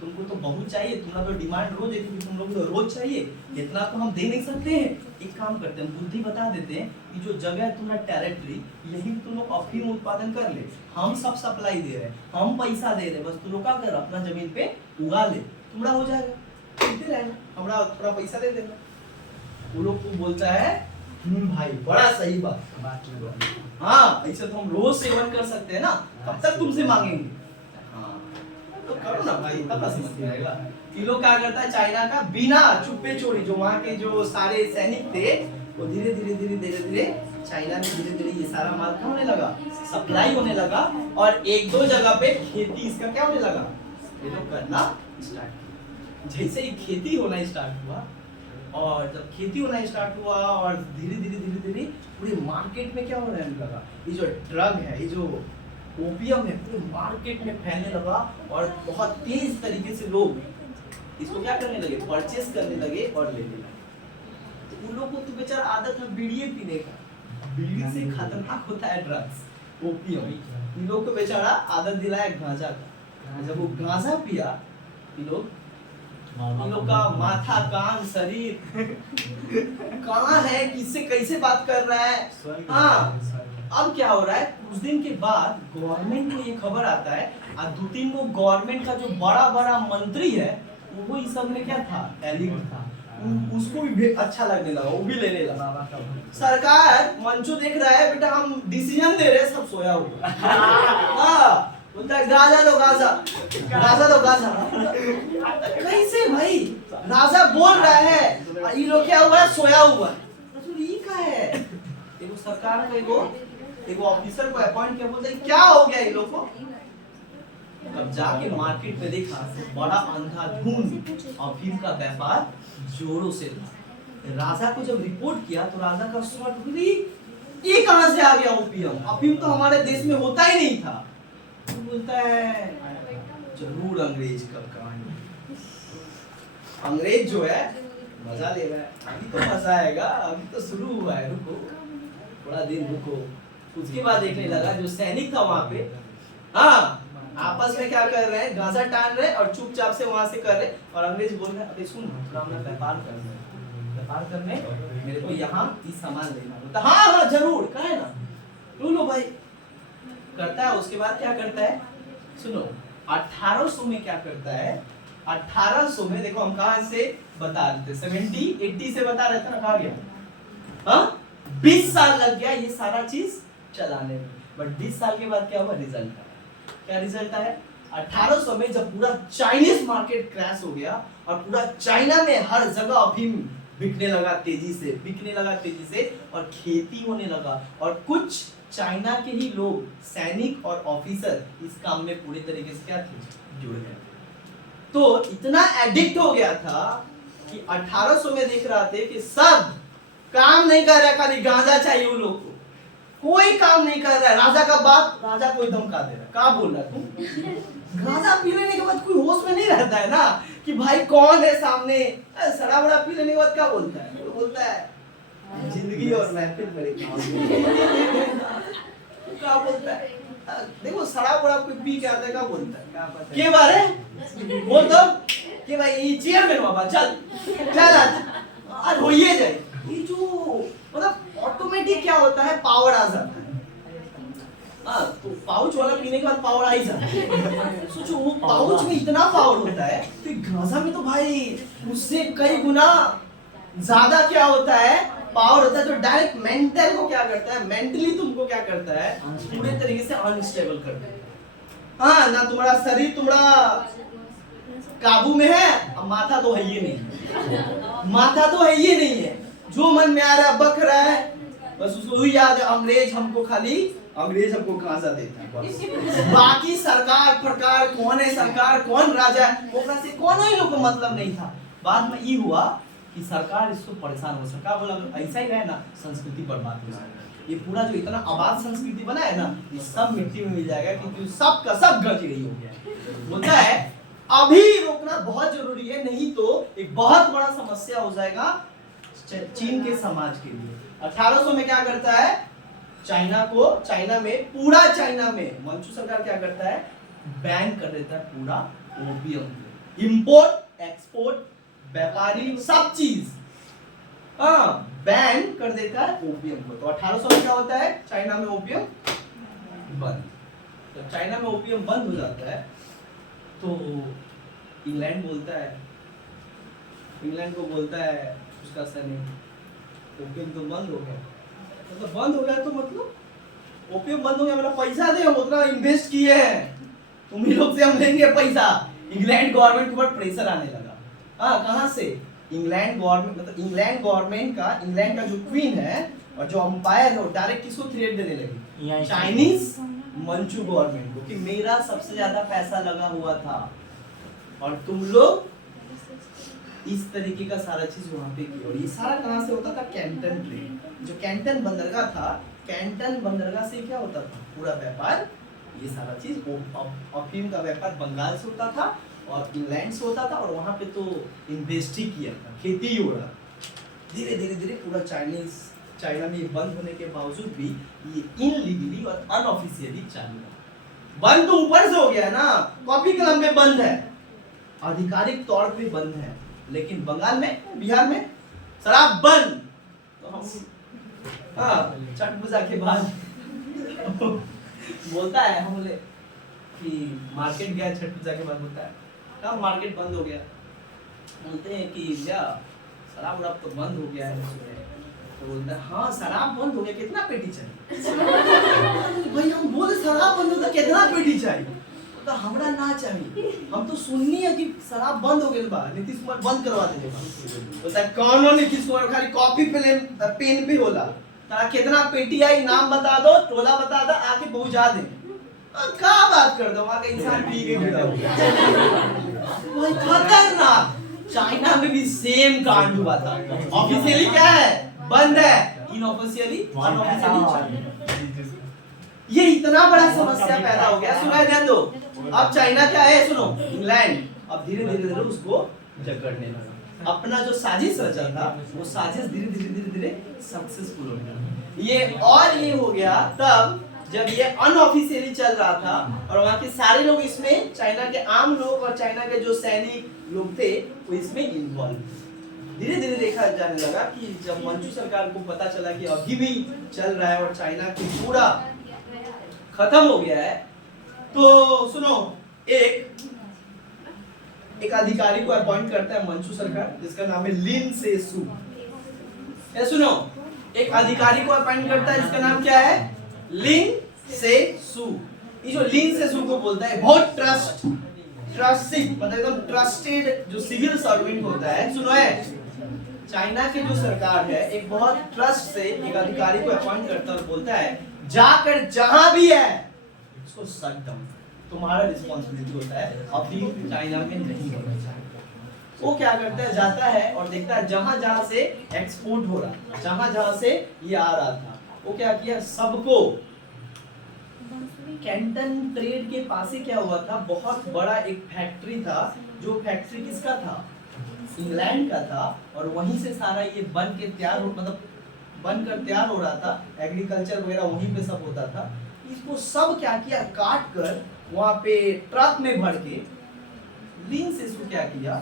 तुमको तो बहुत चाहिए, तुम्हारा तो डिमांड रोज है, क्योंकि तुम लोग तो रोज चाहिए, इतना तो हम दे नहीं सकते हैं, एक काम करते हैं, बुद्धि बता देते हैं कि जो जगह है तुम्हारा टेरिटरी, यही तुम लोग अफीम उत्पादन कर ले, हम सब सप्लाई दे रहे हैं, हम पैसा दे रहे हैं, बस तुम लोग क्या कर अपना जमीन पे उगा ले, तुम्हारा हो जाएगा, देते रहना, हमारा थोड़ा पैसा दे देना। वो लोग को बोलता है भाई बड़ा सही बात, हाँ ऐसे तो हम रोज सेवन कर सकते हैं ना, कब तक तुमसे मांगेंगे, हाँ तो करो ना भाई, तब समझ में आएगा। ये लोग क्या करता है, चाइना का बिना चुप्पे चोरी, जो वहाँ के जो सारे सैनिक थे वो धीरे धीरे चाइना में धीरे धीरे ये सारा माल क्या होने लगा, सप्लाई होने लगा, और 1-2 जगह पे खेती इसका क्या होने लगा, ये लोग करना स्टार्ट। जैसे ही खेती होना स्टार्ट हुआ, और जब खेती होना स्टार्ट हुआ और धीरे धीरे पूरे मार्केट में क्या होने लगा, ये जो ड्रग है, ये जो ओपियम है, पूरे मार्केट में फैलने लगा, और बहुत तेज तरीके से लोग इसको क्या करने लगे, परचेस करने लगे और लेने लगे। तो उन लोगों को तो बेचारा आदत है बीड़ी पीने का, बीड़ी से खतरनाक होता है ड्रग्स, ओपियम। इन लोग को बेचारा आदत दिलाया गांजा का। जब वो गांजा पिया, इन लोग का माथा, कान, शरीर कहाँ है, किससे कैसे बात कर रहा है। हाँ, अब क्या हो रहा है, कुछ दिन के बाद गवर्नमेंट को ये खबर आता है और 2-3 को गवर्नमेंट का जो बड़ा बड़ा मंत्री है वो इस सब में क्या था, एलिट था। उसको भी अच्छा लगने लगा, वो भी लेने लगा। सरकार मंचो देख रहा है, बेटा हम डिसीजन दे रहे हैं, सब सोया हुआ। हाँ, बोलता है गाजा दो गाजा, गाजा दो गाजा। कैसे भाई, राजा बोल रहा है, ये लोग क्या हुआ है, सोया हुआ है। ये क्या है, एगो सरकार का एगो ऑफिसर को अपॉइंट किया, बोलते हैं क्या हो गया इन लोग को। तब जाके मार्केट में देखा बड़ा अंधाधुंध अफीम का व्यापार जोरों से था। राजा को जब रिपोर्ट किया तो राजा का शॉक हुई, ये कहां से आ गया ओपियम, अफीम तो हमारे देश में होता ही नहीं था। तो बोलता है जरूर अंग्रेज का कहानी, अंग्रेज जो है मजा ले रहा है, अभी तो मजा आएगा, अभी तो शुरू हुआ है, रुको थोड़ा दिन रुको। उसके बाद देखने लगा जो सैनिक था वहां पे, हाँ आपस में क्या कर रहे हैं, गांजा टान रहे और चुपचाप से वहां से कर रहे। और अंग्रेज बोल रहे अबे सुन, हमने व्यापार करना है, व्यापार करने मेरे को यहाँ इस सामान लेना होता। हाँ हाँ जरूर, कहा है ना, लो भाई, करता है। उसके बाद क्या करता है, सुनो 1800 में क्या करता है, 1800 में देखो हम कहां से बता रहे थे, 70-80 से बता रहे थे ना, कहा गया हाँ 20 साल लग गया ये सारा चीज चलाने में। बट 20 साल के बाद क्या हुआ, रिजल्ट आया। क्या रिजल्ट आया, 1800 में जब पूरा चाइनीज मार्केट क्रैश हो गया और पूरा चाइना में हर जगह अफीम बिकने लगा तेजी से, और खेती होने लगा, और कुछ चाइना के ही लोग, सैनिक और ऑफिसर इस काम में पूरे तरीके से क्या थे, जुड़ गए। तो इतना एडिक्ट हो गया था कि 1800 में देख रहा थे कि सब काम नहीं कर रहा, खाली गांजा चाहिए उन लोग को, कोई काम नहीं कर रहा है। राजा का बात, राजा को एकदम का दे रहा, क्या बोल रहा तुम, गांजा पी लेने के बाद कोई होश में नहीं रहता है ना कि भाई कौन है सामने। शराब वराब पी लेने के बाद क्या बोलता है, वो बोलता है जिंदगी और महफिल बड़ी क्या बोलता है, देखो शराब वराब कोई पी के आता है, क्या बोलता है, के बारे बोल दो कि भाई ये चेयर में बाबा चल आज हो ही जाए। ये जो मतलब ऑटोमेटिक क्या होता है, पावर आ जाता है। हाँ, तो पाउच वाला पीने के बाद पावर आ ही जाता है। सोचो वो पाउच में इतना पावर होता है, तो गांजा में तो भाई उससे कई गुना ज्यादा क्या होता है, पावर होता है। तो डायरेक्ट मेंटल को क्या करता है, मेंटली तुमको क्या करता है, पूरे तरीके से अनस्टेबल कर देता है। हाँ ना, तुम्हारा शरीर तुम्हारा काबू में है, अब माथा तो है ही नहीं, माथा तो है ही नहीं है, जो मन में आ रहा है बक रहा है, बस उसको याद है अंग्रेज हमको गांजा देता है। बाकी सरकार प्रकार कौन है, सरकार कौन राजा है, ओकरा से कौन ही लोग को मतलब नहीं था। बाद में ये हुआ कि सरकार इसको परेशान हो, सरकार बोला ऐसा ही रहे ना संस्कृति बर्बाद हो जाएगा, ये पूरा जो इतना आबाद संस्कृति बना है ना, ये सब मिट्टी में मिल जाएगा, क्योंकि सब का सब गंज गई हो गया। बोलता है अभी रोकना बहुत जरूरी है, नहीं तो एक बहुत बड़ा समस्या हो जाएगा चीन के समाज के लिए। 1800 में क्या करता है, चाइना में पूरा चाइना में मंचू सरकार क्या करता है, बैन कर देता है पूरा ओपियम, इंपोर्ट एक्सपोर्ट व्यापारी सब चीज बैन कर देता है ओपियम को। तो 1800 में क्या होता है, चाइना में ओपियम बंद। तो चाइना में ओपियम बंद हो जाता है, तो इंग्लैंड को बोलता है उसका सैनिक, ओपियम तो बंद हो गया, मतलब बंद हो गया तो मतलब ओपियम बंद हो गया, मतलब पैसा दे, हम उतना इन्वेस्ट किए हैं, तुम ही लोग से हम लेंगे पैसा। इंग्लैंड गवर्नमेंट के ऊपर प्रेशर आने लगा। हाँ, कहाँ से, इंग्लैंड गवर्नमेंट, मतलब इंग्लैंड का जो क्वीन है और जो अंपायर है वो डायरेक्ट किसको थ्रेट देने लगी, चाइनीज मंचू गवर्नमेंट को, कि मेरा सबसे ज्यादा पैसा लगा हुआ था और तुम लोग इस तरीके का सारा चीज वहां पे की। और ये सारा कहां से होता था, कैंटन ट्रेड, जो कैंटन बंदरगाह था, कैंटन बंदरगाह से क्या होता था, पूरा व्यापार, ये सारा चीज अफीम का व्यापार बंगाल से होता था और इंग्लैंड से होता था, और वहां पे तो इन्वेस्ट ही किया था, खेती ही हो रहा। धीरे धीरे पूरा चाइनीज चाइना में ये बंद होने के बावजूद भी ये इनलीगली और अनऑफिशियली चालू है। बंद तो ऊपर से हो गया है ना, कॉपी कलम में बंद है, आधिकारिक तौर पे बंद है, लेकिन बंगाल में, बिहार में शराब बंद। तो हम छठ पूजा के बाद बोलता है, हम बोले कि मार्केट गया छठ पूजा के बाद, बोलता है कब मार्केट बंद हो गया, बोलते हैं कि क्या शराब उराब तो बंद हो गया है, तो बोलता है हाँ शराब बंद हो गया, कितना पेटी चाहिए? भाई हम बोले शराब बंद होता कितना पेटी चाहिए? तो हमरा ना चाहिए, हम तो सुननी है कि शराब बंद हो गई बा, नीतीश कुमार बंद करवा देंगे। बोलता है कौन हो नीतीश कुमार, खाली कॉपी पेन पे होला, तारा कितना पेटी आई नाम बता दो, टोला बता दो, आके पहुंचा देंगे। क्या बात कर दो, वहां का इंसान पी के गिरा हुआ भाई, खतरनाक। चाइना में भी सेम कांड हुआ था, ऑफिशियली क्या है बंद है, इनऑफिशियली अनऑफिशियली चालू। ये इतना बड़ा समस्या पैदा हो गया। सुना है, ध्यान दो, अब चाइना क्या है, सुनो, इंग्लैंड अब धीरे धीरे उसको जकड़ने लगा। अपना जो साजिश रचा था वो साजिश धीरे धीरे सक्सेसफुल हो गया। ये हो गया तब जब ये अनऑफिशियली चल रहा था और वहाँ के सारे लोग इसमें, चाइना के आम लोग और चाइना के जो सैनिक लोग थे वो इसमें इन्वॉल्व। धीरे धीरे देखा जाने लगा कि जब मंचू सरकार को पता चला कि अभी भी चल रहा है और चाइना की पूरा खत्म हो गया है, तो सुनो, एक अधिकारी को अपॉइंट करता है मंचू सरकार, जिसका नाम है लिन से सू। सुनो, एक अधिकारी को अपॉइंट करता है जिसका नाम क्या है, लिन से सू। ये जो लिन से सू को बोलता है, बहुत ट्रस्टिंग, मतलब एकदम ट्रस्टेड जो सिविल सर्वेंट होता है। सुनो है, चाइना की जो सरकार है एक बहुत ट्रस्ट से एक अधिकारी को अपॉइंट करता है और बोलता है जाकर जहां भी है उसको शट डाउन, तुम्हारा रिस्पांसिबिलिटी होता है, अभी चाइना में नहीं होना चाहिए। वो क्या करता है, जाता है और देखता है जहां जहां से एक्सपोर्ट हो रहा, जहां जहां से ये आ रहा था, वो क्या किया, सबको कैंटन ट्रेड के पास ही क्या हुआ था, बहुत बड़ा एक फैक्ट्री था, जो फैक्ट्री किसका था, इंग्लैंड का था, और वहीं से सारा ये बन के तैयार हो, मतलब बनकर तैयार हो रहा था, एग्रीकल्चर वगैरह वहीं पे सब होता था। इसको सब क्या किया, काट कर वहां पे ट्रक में भर के, लिन से इसको क्या किया,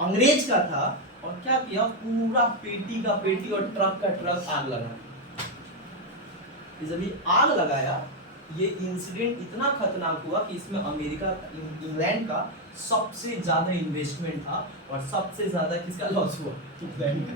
अंग्रेज का था, और क्या किया, पूरा पेटी का पेटी और ट्रक का ट्रक आग लगा। जब ये आग लगाया, ये इंसिडेंट इतना खतरनाक हुआ कि इसमें अमेरिका, इंग्लैंड का सबसे ज्यादा इन्वेस्टमेंट था, और सबसे ज्यादा किसका लॉस हुआ, इंग्लैंड का।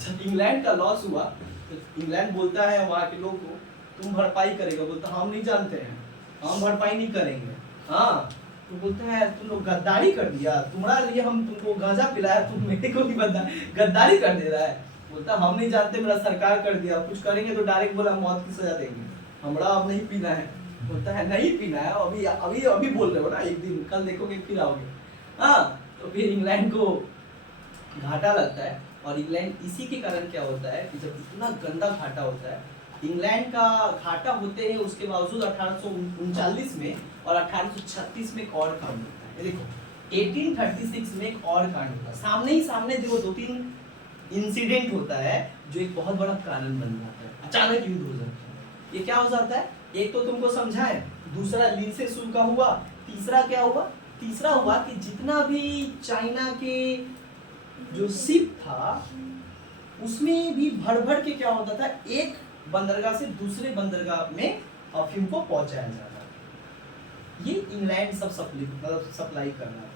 जब इंग्लैंड का लॉस हुआ तो इंग्लैंड बोलता है वहां के लोग को, तुम भरपाई करेगा, बोलता हम नहीं जानते हैं, हम भरपाई नहीं करेंगे। हाँ, तो बोलता है तुम लोग गद्दारी कर दिया, तुम्हारे लिए हम तुमको गांजा पिलाया, तुम मेरे को भी गद्दारी कर दे रहा है। बोलता हम नहीं जानते, मेरा सरकार कर दिया, कुछ करेंगे तो डायरेक्ट बोला मौत की सजा देंगे, हमरा अब नहीं पीना है। बोलता है नहीं पीना है, अभी अभी अभी बोल रहे हो ना, एक दिन कल देखोगे फिर आओगे। हाँ, तो फिर इंग्लैंड को घाटा लगता है, और इंग्लैंड इसी के कारण क्या होता है कि जब इतना गंदा घाटा होता है, इंग्लैंड का घाटा होते हैं उसके बावजूद 1839 में और 1836 में एक और कांड होता है। देखो 1836 में एक और कांड होता है, सामने ही सामने देखो 2-3 इंसिडेंट होता है जो एक बहुत बड़ा कारण बन जाता है, अचानक युद्ध हो जाता है। ये क्या हो जाता है, एक तो तुमको समझाए, दूसरा लिन से सू का हुआ, तीसरा क्या हुआ, तीसरा हुआ कि जितना भी चाइना के जो शिप था उसमें भी भर के क्या होता था, एक बंदरगाह से दूसरे बंदरगाह में अफीम को पहुंचाया जाता था। ये इंग्लैंड सब सप्लाई कर रहा है।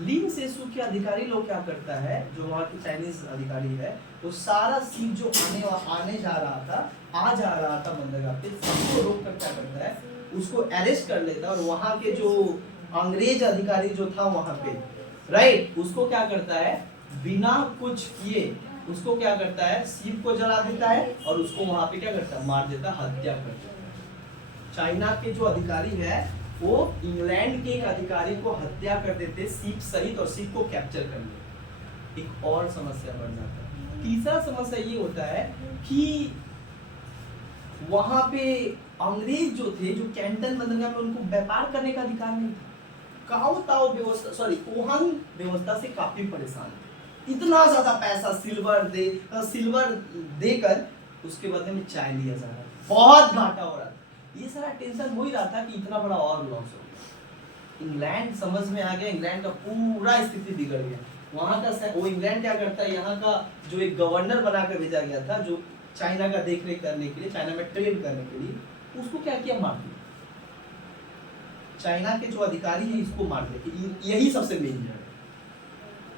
लिन से सू के अधिकारी लोग क्या करता है, जो वहाँ के चाइनीज अधिकारी है, वो सारा शिप जो आने जा रहा था, आ जा रहा था बंदरगाह पे, सबको रोक कर क्या करता है, उसको अरेस्ट कर लेता है, और वहाँ के जो अंग्रेज अधिकारी जो था वहाँ पे, राइट, उसको क्या करता है, बिना कुछ किए उसको क्या करता है, शिप को जला देता है, और उसको वहाँ पे क्या करता है, मार देता है, हत्या कर देता है। चाइना के जो अधिकारी है वो इंग्लैंड के एक अधिकारी को हत्या कर देते शिप सहित, और शिप को कैप्चर कर लेते। एक और समस्या बढ़ जाता है। तीसरा समस्या ये होता है कि वहां पे अंग्रेज जो थे, जो कैंटन बंदरगाह में, उनको व्यापार करने का अधिकार नहीं था। कोहान व्यवस्था से काफी परेशान थे। इतना ज्यादा पैसा सिल्वर देकर उसके बदले में चाय लिया जा रहा है, बहुत घाटा हो रहा था। ये सारा टेंशन हो ही रहा था कि इतना बड़ा और लॉस हो गया। इंग्लैंड समझ में आ गया, इंग्लैंड का पूरा स्थिति बिगड़ गया। वहां का वो इंग्लैंड क्या करता है, यहाँ का जो एक गवर्नर बनाकर भेजा गया था जो चाइना का देखरेख करने के लिए, चाइना में ट्रेड करने के लिए, उसको क्या किया, मार दिया। चाइना के जो अधिकारी है इसको मार दिया, यही सबसे मेन है।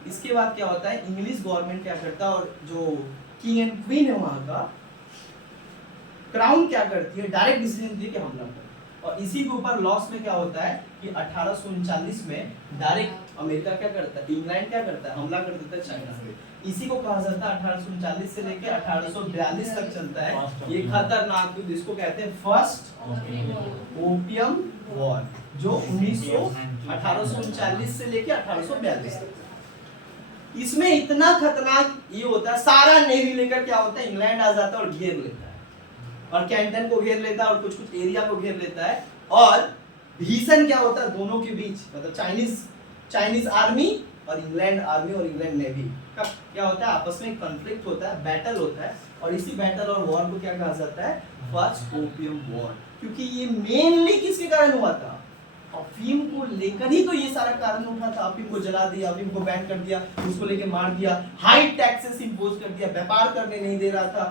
इसके बाद क्या होता है, इंग्लिश गवर्नमेंट क्या करता है, और जो किंग एंड क्वीन है वहां का, क्राउन क्या करती है, डायरेक्ट डिसीजन दी कि हमला करो। और इसी के ऊपर लॉस में क्या होता है कि 1839 में डायरेक्ट अमेरिका क्या करता है, इंग्लैंड क्या करता है, हमला कर देता है चाइना पे। इसी को कहा जाता है 1839 से लेकर 1842 तक चलता है ये खतरनाक युद्ध, इसको कहते हैं फर्स्ट ओपियम वॉर, जो 1839 से लेकर 1842 तक। इसमें इतना खतरनाक ये होता है, सारा नेवी लेकर क्या होता है, इंग्लैंड आ जाता है और घेर लेता है, और कैंटन को घेर लेता है और कुछ कुछ एरिया को घेर लेता है। और भीषण क्या होता है दोनों के बीच, मतलब चाइनीज आर्मी और इंग्लैंड आर्मी और इंग्लैंड नेवी का क्या होता है, आपस में कॉन्फ्लिक्ट होता है, बैटल होता है। और इसी बैटल और वॉर को क्या कहा जाता है, फर्स्ट ओपियम वॉर, क्योंकि ये मेनली किसके कारण हुआ था, अफीम को लेकर ही तो ये सारा कारण उठा था। अफीम को जला दिया, अफीम को बैन कर दिया, उसको लेके मार दिया, हाई टैक्सेस इंपोज कर दिया, व्यापार करने नहीं दे रहा था,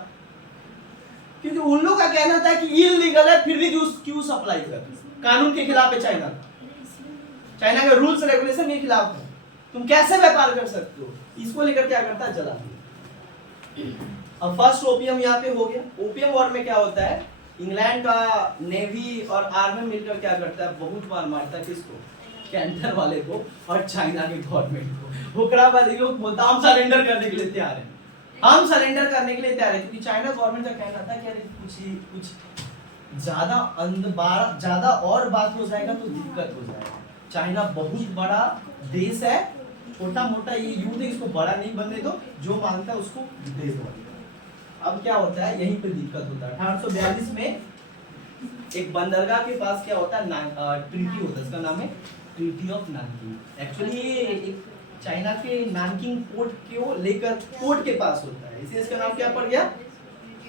क्योंकि उन लोगों का कहना था कि इलीगल है, फिर भी क्यों सप्लाई कर, कानून के खिलाफ है चाइना के रूल्स रेगुलेशन के खिलाफ है, तुम कैसे व्यापार कर सकते हो। इसको लेकर क्या करता है, जला दिया। अब फर्स्ट ओपियम यहाँ पे हो गया। ओपियम वॉर में क्या होता है, इंग्लैंड का नेवी और आर्मी मिलकर क्या करता है, बहुत बार मारता है किसको, कैंटर वाले को और चाइना के गवर्नमेंट को। ओकराबादी लोग बोलता हम सरेंडर करने के लिए तैयार हैं, हम सरेंडर करने के लिए तैयार है, क्योंकि चाइना गवर्नमेंट का कहना था कि अरे कुछ ज्यादा और बात हो जाएगा तो दिक्कत हो जाएगा। चाइना बहुत बड़ा देश है, छोटा मोटा ये युद्ध इसको बड़ा नहीं बनने दो, जो मांगता है उसको दे दो। अब क्या होता है, यहीं पे दिक्कत होता है। 1842 में एक बंदरगाह के पास क्या होता है, ट्रीटी होता है, इसका नाम है ट्रीटी ऑफ नानकिंग। एक्चुअली ये चाइना के नानकिंग पोर्ट को लेकर पोर्ट के पास होता है, इसलिए इसका नाम क्या पड़ गया,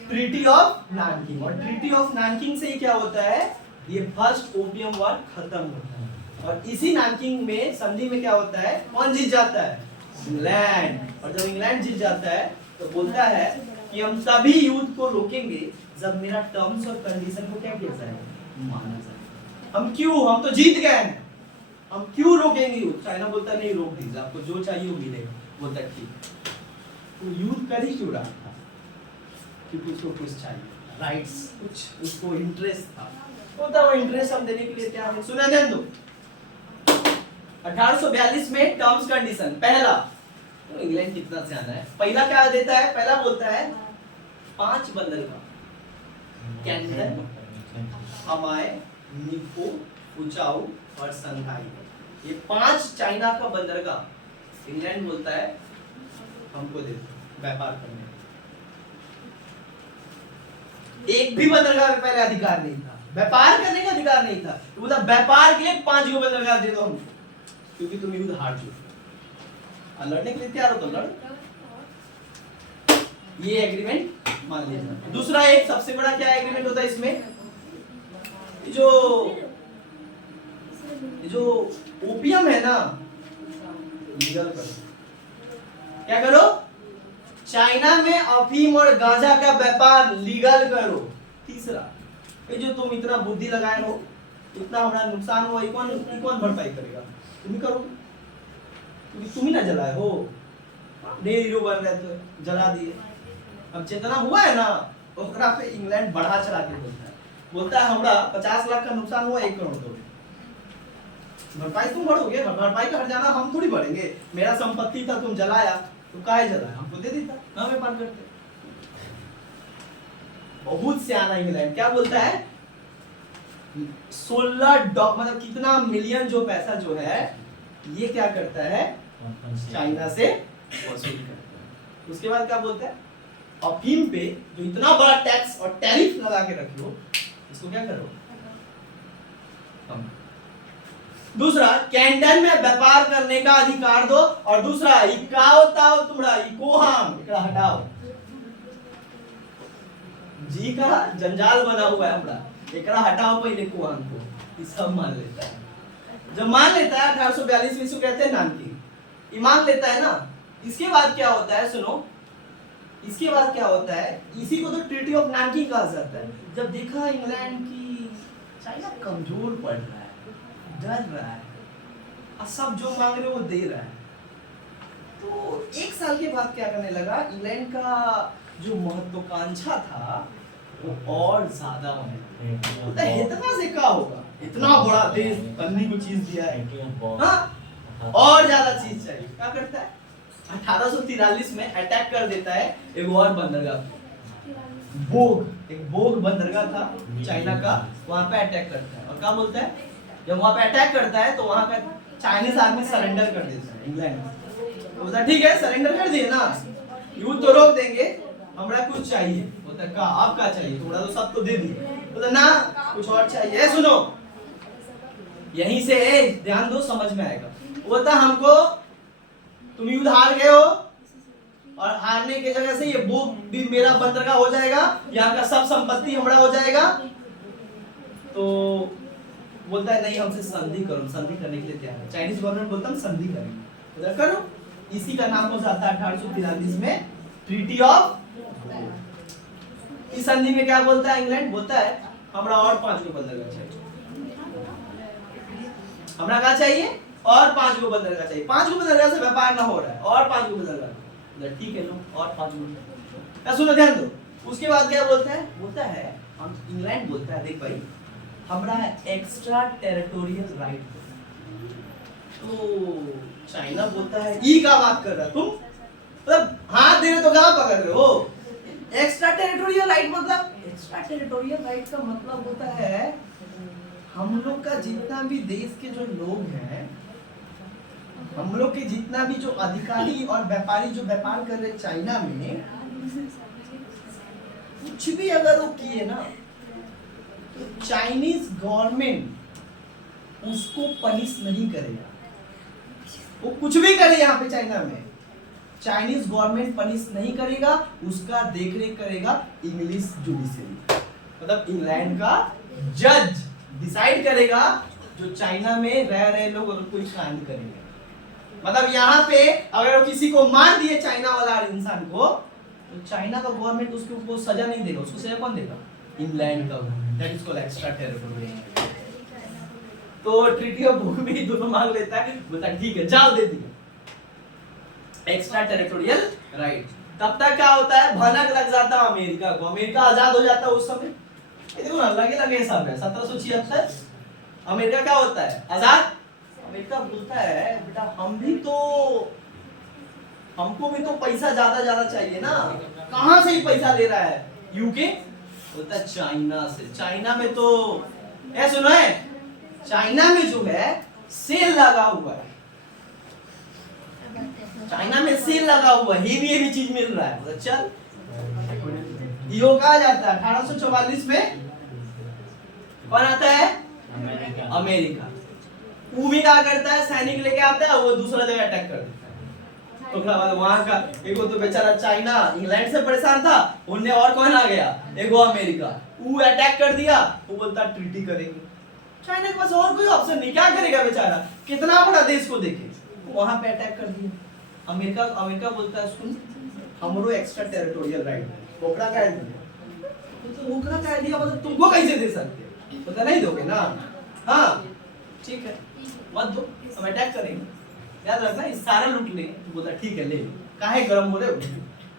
ट्रीटी ऑफ नानकिंग। और ट्रीटी ऑफ नानकिंग से ही क्या होता है, ये फर्स्ट ओपियम वॉर खत्म होता है। और इसी नानकिंग में संधि में क्या होता है, कौन जीत जाता है, इंग्लैंड। और जब इंग्लैंड जीत जाता है तो बोलता है कि हम सभी युद्ध को रोकेंगे जब मेरा टर्म्स और कंडीशन को क्या किया जाएगा, माना जाएगा। हम तो जीत गए हैं, हम क्यों रोकेंगे युद्ध। चाइना बोलता नहीं रोक दीजिए, आपको जो चाहिए वो मिलेगा। बोलता ठीक, तो युद्ध कर ही क्यों रहा था, क्योंकि उसको कुछ चाहिए, राइट्स, कुछ उसको इंटरेस्ट था, बोलता वो इंटरेस्ट हम देने के लिए क्या है, सुना दें दो। 1842 में टर्म्स कंडीशन पहला, तो इंग्लैंड कितना सियाना है, पहला क्या देता है, पहला बोलता है 5 बंदरगाह, कैंटन, हमाय, निपो, फुचाओ और संघाई, ये 5 चाइना का बंदरगाह इंग्लैंड बोलता है हमको दे दो व्यापार करने। एक भी बंदरगाह पे पहले अधिकार नहीं था, व्यापार करने का अधिकार नहीं था, तो बोला व्यापार के लिए 5 को बंदरगाह दे दो हमको, क्योंकि तुम युद्ध हार चुके हो, लड़ने के लिए तैयार हो तो लड़। ये एग्रीमेंट मान लीजिए। दूसरा एक सबसे बड़ा क्या एग्रीमेंट होता है इसमें, जो ओपियम है ना, लीगल करो। क्या करो, चाइना में अफीम और गांजा का व्यापार लीगल करो। तीसरा, ये जो तुम इतना बुद्धि लगाए हो, इतना हमारा नुकसान हुआ, कौन भरपाई करेगा, तुम ही करो, क्योंकि तुम ही ना जलाए हो, ढेर हीरो बन रहे थे, जला दिए। अब जितना हुआ है ना, ओकरा पे इंग्लैंड बढ़ा चढ़ा के बोलता है हमरा 50 लाख का नुकसान हुआ, 1 करोड़ दो, भरपाई तुम भरोगे, भरपाई का हर्जाना हम थोड़ी भरेंगे, मेरा संपत्ति था तुम जलाया, तो काहे जलाया, हमको दे देता, ना व्यापार करते। बहुत सियाना इंग्लैंड क्या बोलता है, 16 मतलब कितना मिलियन जो पैसा जो है ये क्या करता है, चाइना से वसूल करता है। उसके बाद क्या बोलता है, अफीम पे जो इतना बड़ा टैक्स और टैरिफ लगा के रखी हो, इसको क्या करो, दूसरा कैंटन में व्यापार करने का अधिकार दो, और दूसरा इकाओ ताओ तुम्हारा इकोहाम एकरा हटाओ। जी का जंजाल बना हुआ है हमरा, एकरा हटाओ पहले कुआं को, ये सब मान लेता है। जब मान लेता है 1842 में, इसको कहते हैं नानकिंग, ये मान लेता है ना। इसके बाद क्या होता है सुनो, इसके बाद क्या होता है, इसी को तो ट्रीटी ऑफ नानकिंग कहा जाता है। जब देखा इंग्लैंड की चाइना कमजोर पड़ रहा है, डर रहा है, और सब जो मांग रहे वो दे रहा है, तो एक साल के बाद क्या करने लगा, इंग्लैंड का जो महत्वाकांक्षा था वो और ज्यादा होने लगा। इतना से क्या होगा, इतना बड़ा देश करने को चीज दिया है, हाँ और ज्यादा चीज चाहिए। क्या करता है 1843 में अटैक कर देता है एक और बंदरगाह, बोग, एक बोग बंदरगाह था चाइना का, वहां पे अटैक करता है। और क्या बोलता है, जब वहां पे अटैक करता है तो वहां का चाइनीज आर्मी सरेंडर कर देता है इंग्लैंड। तो बोलता ठीक है सरेंडर कर दिए ना, युद्ध तो रोक देंगे, हमरा कुछ चाहिए। बोलता का आपका चाहिए, थोड़ा तो सब तो दे दिए। बोलता ना कुछ और चाहिए। सुनो यहीं से ध्यान दो, समझ में आएगा। बोलता हमको, तुम युद्ध हार गए हो और हारने की जगह से ये बोग भी मेरा बंदरगाह हो जाएगा, यहाँ का सब संपत्ति हमारा हो जाएगा। तो बोलता है नहीं हमसे संधि करो, संधि करने के लिए तैयार है। चाइनीज गवर्नमेंट बोलता है संधि करेंगे, तो करो। इसी का नाम हो जाता है 1843 में ट्रीटी ऑफ। इस संधि में क्या बोलता है इंग्लैंड, बोलता है हमरा और 5 गो बंदरगाह चाहिए, हमरा क्या चाहिए और 5 गो बंदरगाह चाहिए। 5 गो बंदरगाह से व्यापार ना हो रहा है, और 5 गो बंदरगाह, ठीक है लो और 5 गो। सुनो ध्यान दो, उसके बाद क्या बोलता है, बोलता है हम इंग्लैंड बोलता है देख भाई हमरा एक्स्ट्रा टेरिटोरियल राइट। तो चाइना बोलता है ई का बात कर रहा तुम, मतलब हाथ दे रहे तो क्या पकड़ रहे हो। एक्स्ट्रा टेरिटोरियल राइट मतलब, एक्स्ट्रा टेरिटोरियल राइट का मतलब होता है हम लोग का जितना भी देश के जो लोग हैं, हम लोग के जितना भी जो अधिकारी और व्यापारी जो व्यापार कर रहे चाइना में, कुछ भी अगर वो किए ना तो चाइनीज गवर्नमेंट उसको पनिश नहीं करेगा। वो कुछ भी करे यहाँ पे चाइना में, चाइनीज गवर्नमेंट पनिश नहीं करेगा, उसका देखरेख करेगा इंग्लिश जुडिशरी, मतलब इंग्लैंड का जज डिसाइड करेगा जो चाइना में रह रहे लोग अगर कोई कांड करेंगे। मतलब यहाँ पे अगर वो किसी को मार दिए चाइना वाला इंसान को, तो चाइना का गवर्नमेंट उसको सजा नहीं देगा, उसको सजा कौन देगा, इंग्लैंड का। That is called extra territorial. तो ट्रीटी ऑफ बोग में दोनों मांग लेता है, बोलता ठीक है जाओ दे दिया एक्स्ट्रा टेरिटोरियल राइट। तब तक क्या होता है, भनक लग जाता है अमेरिका को, अमेरिका आजाद हो जाता है उस समय। ये देखो ना लगे लगे हिसाब है 1776 अमेरिका क्या होता है आजाद। अमेरिका बोलता है बेटा हम भी तो, हमको भी तो पैसा ज्यादा चाहिए ना, कहां से ही पैसा ले रहा है, यूके बोलता है चाइना से। चाइना में तो ऐ सुनो है, चाइना में जो है सेल लगा हुआ है, चाइना में सेल लगा हुआ है, हेवी चीज मिल रहा है। चल यो कहा जाता है 1844 में कौन आता है, अमेरिका। वो भी क्या करता है, सैनिक लेके आता है, वो दूसरा जगह अटैक कर देता है। तो बाद वहां का एगो तो बेचारा चाइना इंग्लैंड से परेशान था, उनने और कौन आ गया, एगो अमेरिका, वो अटैक कर दिया। वो बोलता ट्रीटी करेंगे, चाइना के पास और कोई ऑप्शन नहीं, क्या करेगा बेचारा, कितना बड़ा देश को देखे, वहां पे अटैक कर दिया। अमेरिका बोलता है सुन हमरो एक्स्ट्रा टेरिटोरियल राइट है, ओकरा कह दिया। तो ओकरा कह दिया मतलब तुमको कैसे दे सकते, पता नहीं दोगे ना, हाँ ठीक है मत दो, हम अटैक करेंगे। याद रखना इस सारा लूट ले, तो बोलता ठीक है ले लो, काहे गरम हो रहे हो,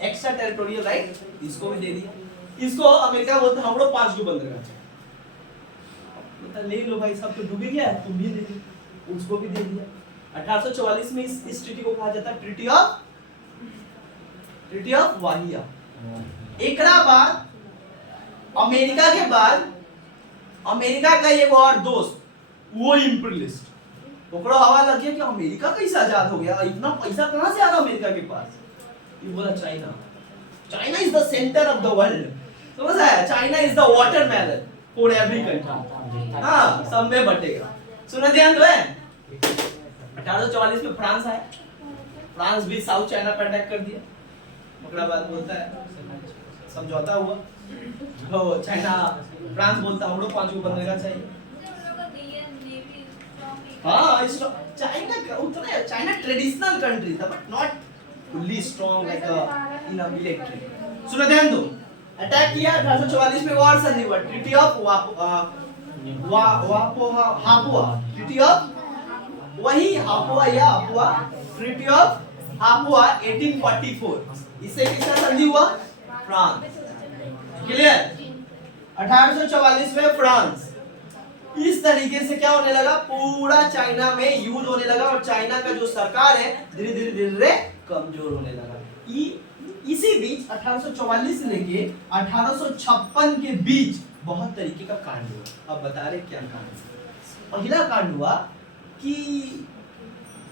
एक्स्ट्रा टेरिटोरियल राइट इसको भी दे दिया। इसको अमेरिका बोलता हमरो 5 गो बंदरगाह चाहिए, बोलता ले लो भाई सब तो डूब गया, तुम भी ले लो, उसको भी दे दिया। 1844 में इस ट्रीटी को कहा जाता है ट्रीटी ऑफ वाहिया। एकरा बाद अमेरिका के बाद अमेरिका का एक और दोस्त वो इंपीरियलिस्ट, ओकरो हवा लग गया कि अमेरिका कैसे आजाद हो गया, इतना पैसा कहां से आ रहा अमेरिका के पास। ये बोला China is the centre of the world, समझ आया, China is the watermelon for every country, हां सब में बटेगा। सुना ध्यान दो है। 1844 में फ्रांस आया, फ्रांस भी साउथ चाइना पर अटैक कर दिया। ओकरा बाद बोलता है समझौता हुआ, तो चाइना फ्रांस बोलता हम लोग 5 को बनने का चाहिए। हाँ चाइना का उतना चाइना ट्रेडिशनल कंट्री था but not fully strong like in a military. सुनो ध्यान दो, अटैक किया 1844 में, वॉर संधि हुआ, ट्रीटी ऑफ हापुआ, ट्रीटी ऑफ वही हापुआ या हापुआ, ट्रीटी ऑफ हापुआ 1844। इससे किसका संधि हुआ? फ्रांस। क्लियर? 1844 में फ्रांस। इस तरीके से क्या होने लगा, पूरा चाइना में युद्ध होने लगा और चाइना का जो सरकार है धीरे धीरे धीरे कमजोर होने लगा। इसी बीच 1844 से लेके 1856 के बीच बहुत तरीके का कांड हुआ। अब बता रहे क्या कांड। पहला कांड हुआ कि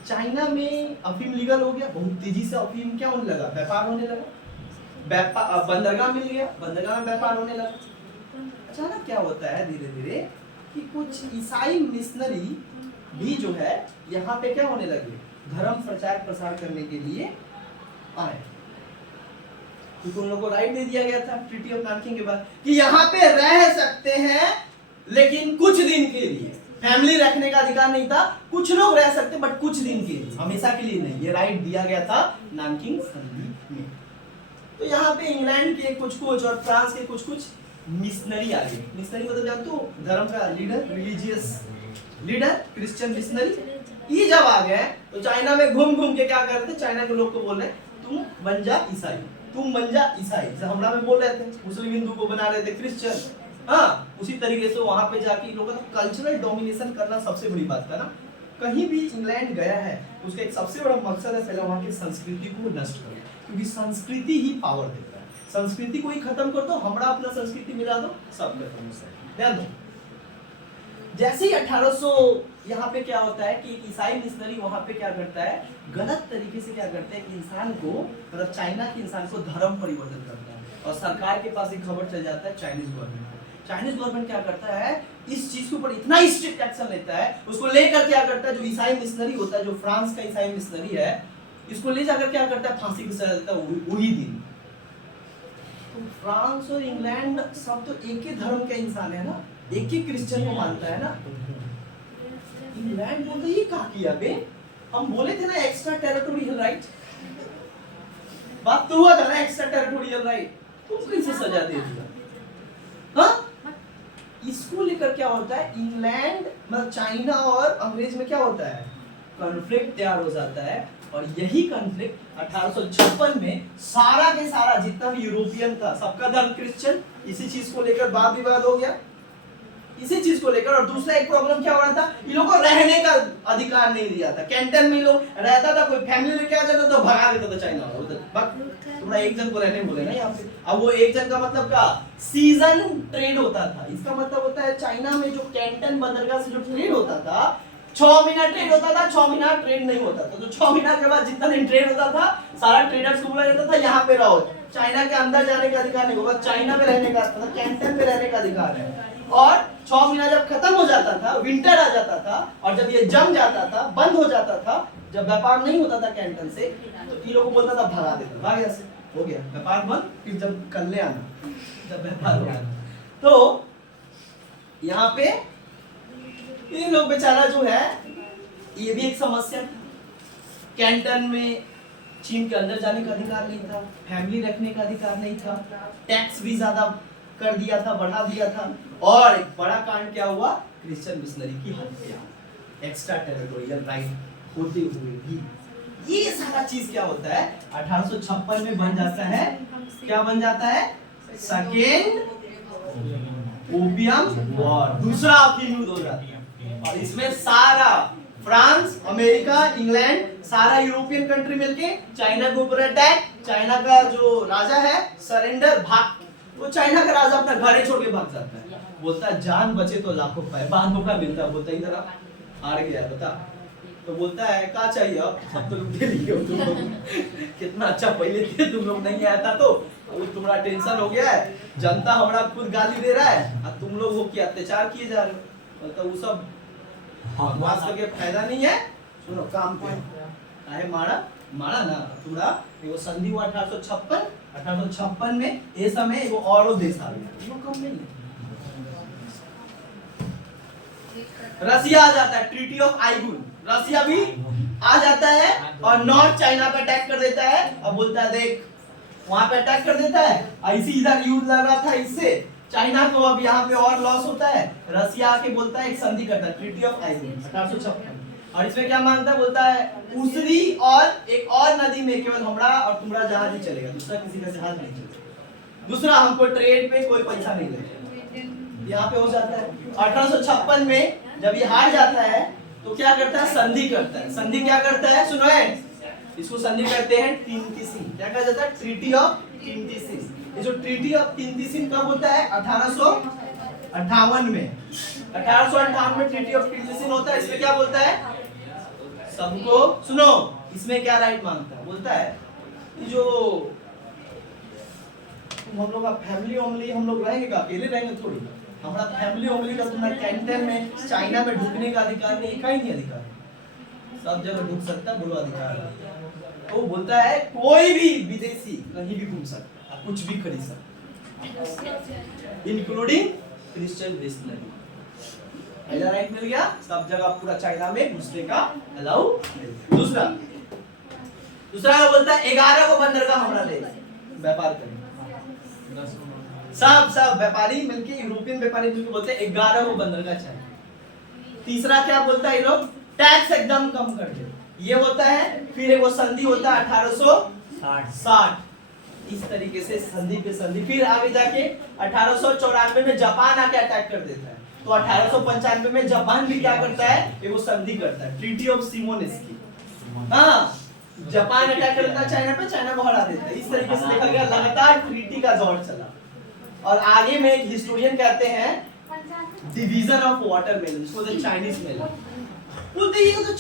चाइना में अफीम लीगल हो गया, बहुत तेजी से अफीम क्या होने लगा, व्यापार होने लगा, बंदरगाह मिल गया, बंदरगाह में व्यापार होने लगा। अचानक क्या होता है धीरे धीरे कि कुछ ईसाई मिशनरी भी जो है यहाँ पे क्या होने लगे, धर्म प्रचार प्रसार करने के लिए आए, क्योंकि उन लोगों को राइट दे दिया गया था ट्रीटी ऑफ नानकिंग के बाद कि यहाँ पे रह सकते हैं लेकिन कुछ दिन के लिए। फैमिली रखने का अधिकार नहीं था, कुछ लोग रह सकते बट कुछ दिन के लिए, हमेशा के लिए नहीं। ये राइट दिया गया था नानकिंग संधि में। तो यहाँ पे इंग्लैंड के कुछ और फ्रांस के कुछ मिशनरी आ गए। मिशनरी मतलब जानते हो, धर्म का leader, religious leader, Christian missionary. ये जब आ गए तो चाइना में घूम घूम के क्या करते, चाइना के लोग को बोल रहे तुम बन जा ईसाई, तुम बन जा ईसाई। जैसे हमला में बोल रहे थे मुस्लिम हिंदू को बना रहे थे क्रिश्चियन। हाँ, उसी तरीके से वहां पे जाके लोगों का कल्चरल डोमिनेशन करना सबसे बड़ी बात था ना। कहीं भी इंग्लैंड गया है उसका एक सबसे बड़ा मकसद है पहले वहां की संस्कृति को नष्ट करना, क्योंकि संस्कृति ही पावर देता है। संस्कृति को ही खत्म कर दो, हमारा अपना संस्कृति मिला दो, सब खत्म हो जाएगा। ध्यान दो, जैसे ही 1800 यहाँ पे क्या होता है कि ईसाई मिशनरी वहां पे क्या करता है, गलत तरीके से क्या करते हैं कि इंसान को, मतलब चाइना के इंसान को धर्म परिवर्तन करता है। और सरकार के पास एक खबर चल जाता है चाइनीज गवर्नमेंट को। चाइनीज गवर्नमेंट क्या करता है, इस चीज के ऊपर इतना स्ट्रिक्ट एक्शन लेता है, उसको लेकर क्या करता है, जो ईसाई मिशनरी होता है, जो फ्रांस का ईसाई मिशनरी है, इसको ले जाकर क्या करता है, फांसी की सजा देता है वही दिन। तो फ्रांस और इंग्लैंड सब तो एक ही धर्म के इंसान है ना, एक ही क्रिश्चियन को मानता है ना। इंग्लैंड बोलते ये क्या किया बे, हम बोले थे ना एक्स्ट्रा टेरिटोरियल राइट, बात तो हुआ था ना एक्स्ट्रा टेरिटोरियल राइट, तुम कैसे सजा दे दिया? हाँ, इसको लेकर क्या होता है, इंग्लैंड मतलब चाइना और अंग्रेज में क्या होता है, कॉन्फ्लिक्ट तैयार हो जाता है। और यही कॉन्फ्लिक्ट 1856 में सारा के सारा जितना भी यूरोपियन था, सबका धर्म क्रिश्चियन, इसी चीज को लेकर वाद विवाद हो गया, इसी चीज को लेकर। और दूसरा एक प्रॉब्लम क्या हो रहा था, इन लोगों को रहने का अधिकार नहीं दिया था। कैंटन में लोग रहता था, कोई फैमिली लेके आ जाता तो भगा देता था चाइना वाला, थोड़ा एक जन को रहने बोले ना यहाँ पे। अब वो एक जन का मतलब क्या, सीजन ट्रेड होता था। इसका मतलब होता है चाइना में जो कैंटन बंदरगाह से जो ट्रेड होता था, 6 महीना ट्रेड होता था, 6 महीना ट्रेड नहीं होता था। तो 6 महीना के बाद जितना दिन ट्रेड होता था, सारा ट्रेडर्स को बोला जाता था यहाँ पे रहो, चाइना के अंदर जाने का अधिकार नहीं होगा, चाइना में रहने का, मतलब कैंटन में रहने का अधिकार है। और 6 महीना जब खत्म हो जाता था, विंटर आ जाता था, और जब ये जम जाता था, बंद हो जाता था, जब व्यापार नहीं होता था कैंटन से, तो इन लोगों को बोलता था भगा देता, भाग यहाँ से, हो गया व्यापार बंद। फिर जब कल आना, जब व्यापार हो गया, तो यहाँ पे ये लोग बेचारा जो है, ये भी एक समस्या। कैंटन में चीन के अंदर जाने का अधिकार नहीं था, फैमिली रखने का अधिकार नहीं था, टैक्स भी ज्यादा कर दिया था, बढ़ा दिया था। और एक बड़ा कांड क्या हुआ, क्रिश्चियन मिशनरी की हत्या, एक्स्ट्रा टेरिटोरियल राइट होते हुए भी। ये सारा चीज क्या होता है, 1856 में बन जाता है, क्या बन जाता है, सेकेंड ओपियम वॉर, दूसरा अफीम युद्ध हो जाता है। और इसमें सारा फ्रांस, अमेरिका, इंग्लैंड, सारा यूरोपियन कंट्री मिलके चाइना के ऊपर अटैक। चाइना का जो राजा है सरेंडर, भाग, वो चाइना का राजा अपना घर छोड़ के भाग जाता है, बोलता है जान बचे तो लाखों पाए, बाद मौका मिलता है, बोलता है इधर हार गया बता, तो बोलता है क्या चाहिए, अब तो लुटे लिए हो तुम लोग, कितना अच्छा पहले थे तुम लोग, नहीं आया था तो तुम्हारा टेंशन हो गया है, जनता हमारा खुद गाली दे रहा है और तुम लोग हो क्या अत्याचार किए जा रहे हो, बोलता वो सब बकवास करके फायदा नहीं है, सुनो काम पे काहे मारा, माना ना थोड़ा वो संधि हुआ 1856 में ये समय वो और देश आ गया वो कम नहीं। रसिया आ जाता है, ट्रीटी ऑफ आइगुल, रसिया भी आ जाता है और नॉर्थ चाइना पे अटैक कर देता है और बोलता है देख वहां पे अटैक कर देता है, ऐसी इधर युद्ध लग रहा था इससे चाइना को, अब यहाँ पे और लॉस होता है, रसिया आके बोलता है एक संधि करता है ट्रीटी ऑफ आइगुल 1856, और इसमें क्या मानता है, बोलता है उसरी और एक और नदी में केवल हमरा और तुम्हारा जहाज ही चलेगा, दूसरा किसी का जहाज नहीं चलेगा, दूसरा हमको ट्रेड पे कोई पैसा नहीं लगेगा, यहाँ पे हो जाता है। 1856 में जब ये हार जाता है तो क्या करता है, संधि करता है। संधि क्या करता है, सुनो है, इसको संधि करते हैं टिनटिसिन, क्या कहा जाता है, ट्रीटी ऑफ टिनटिसिन। ये जो ट्रीटी ऑफ टिनटिसिन कब होता है, 1858 में, 1858 में ट्रीटी ऑफ टिनटिसिन होता है। इसमें क्या बोलता है, सबको सुनो, इसमें क्या राइट मांगता है, बोलता है कि जो हम लोग का फैमिली हम लोग रहेंगे का अकेले रहेंगे थोड़ी, हमारा फैमिली का तुम्हारे कैंटन में चाइना में ढुकने का अधिकार नहीं, कहीं नहीं अधिकार, सब जगह ढुक सकता, बोलो अधिकार। तो बोलता है कोई भी विदेशी कहीं भी घूम सकता, कुछ भी खरीद सकता, इंक्लूडिंग क्रिश्चियन मिशनरी। पहला राइट मिल गया, सब जगह पूरा चाइना में घुसने का अलाउ। दूसरा बोलता है 11 को बंदरगाह हमारा ले व्यापार करें, सब व्यापारी मिलके, यूरोपियन व्यापारी मिलके बोलते हैं 11 को बंदरगाह चाहिए। तीसरा क्या बोलता है, ये लोग टैक्स एकदम कम कर दे, ये होता है। फिर वो संधि होता है 1860, इस तरीके से संधि पे संधि। फिर आगे जाके 1894 में जापान आके अटैक कर देता है, तो 1895 में जापान भी क्या करता है, वो संधि करता है, ट्रीटी ऑफ सिमोनोसेकी। हाँ, जापान अटैक करता है चाइना पे, चाइना को हरा देता है। इस तरीके से देखा गया, लगातार ट्रीटी का दौर चला। और आगे में एक हिस्टोरियन कहते हैं डिवीजन ऑफ वाटरमेलन, इसको द चाइनीज मेलन बोलते हैं। ये तो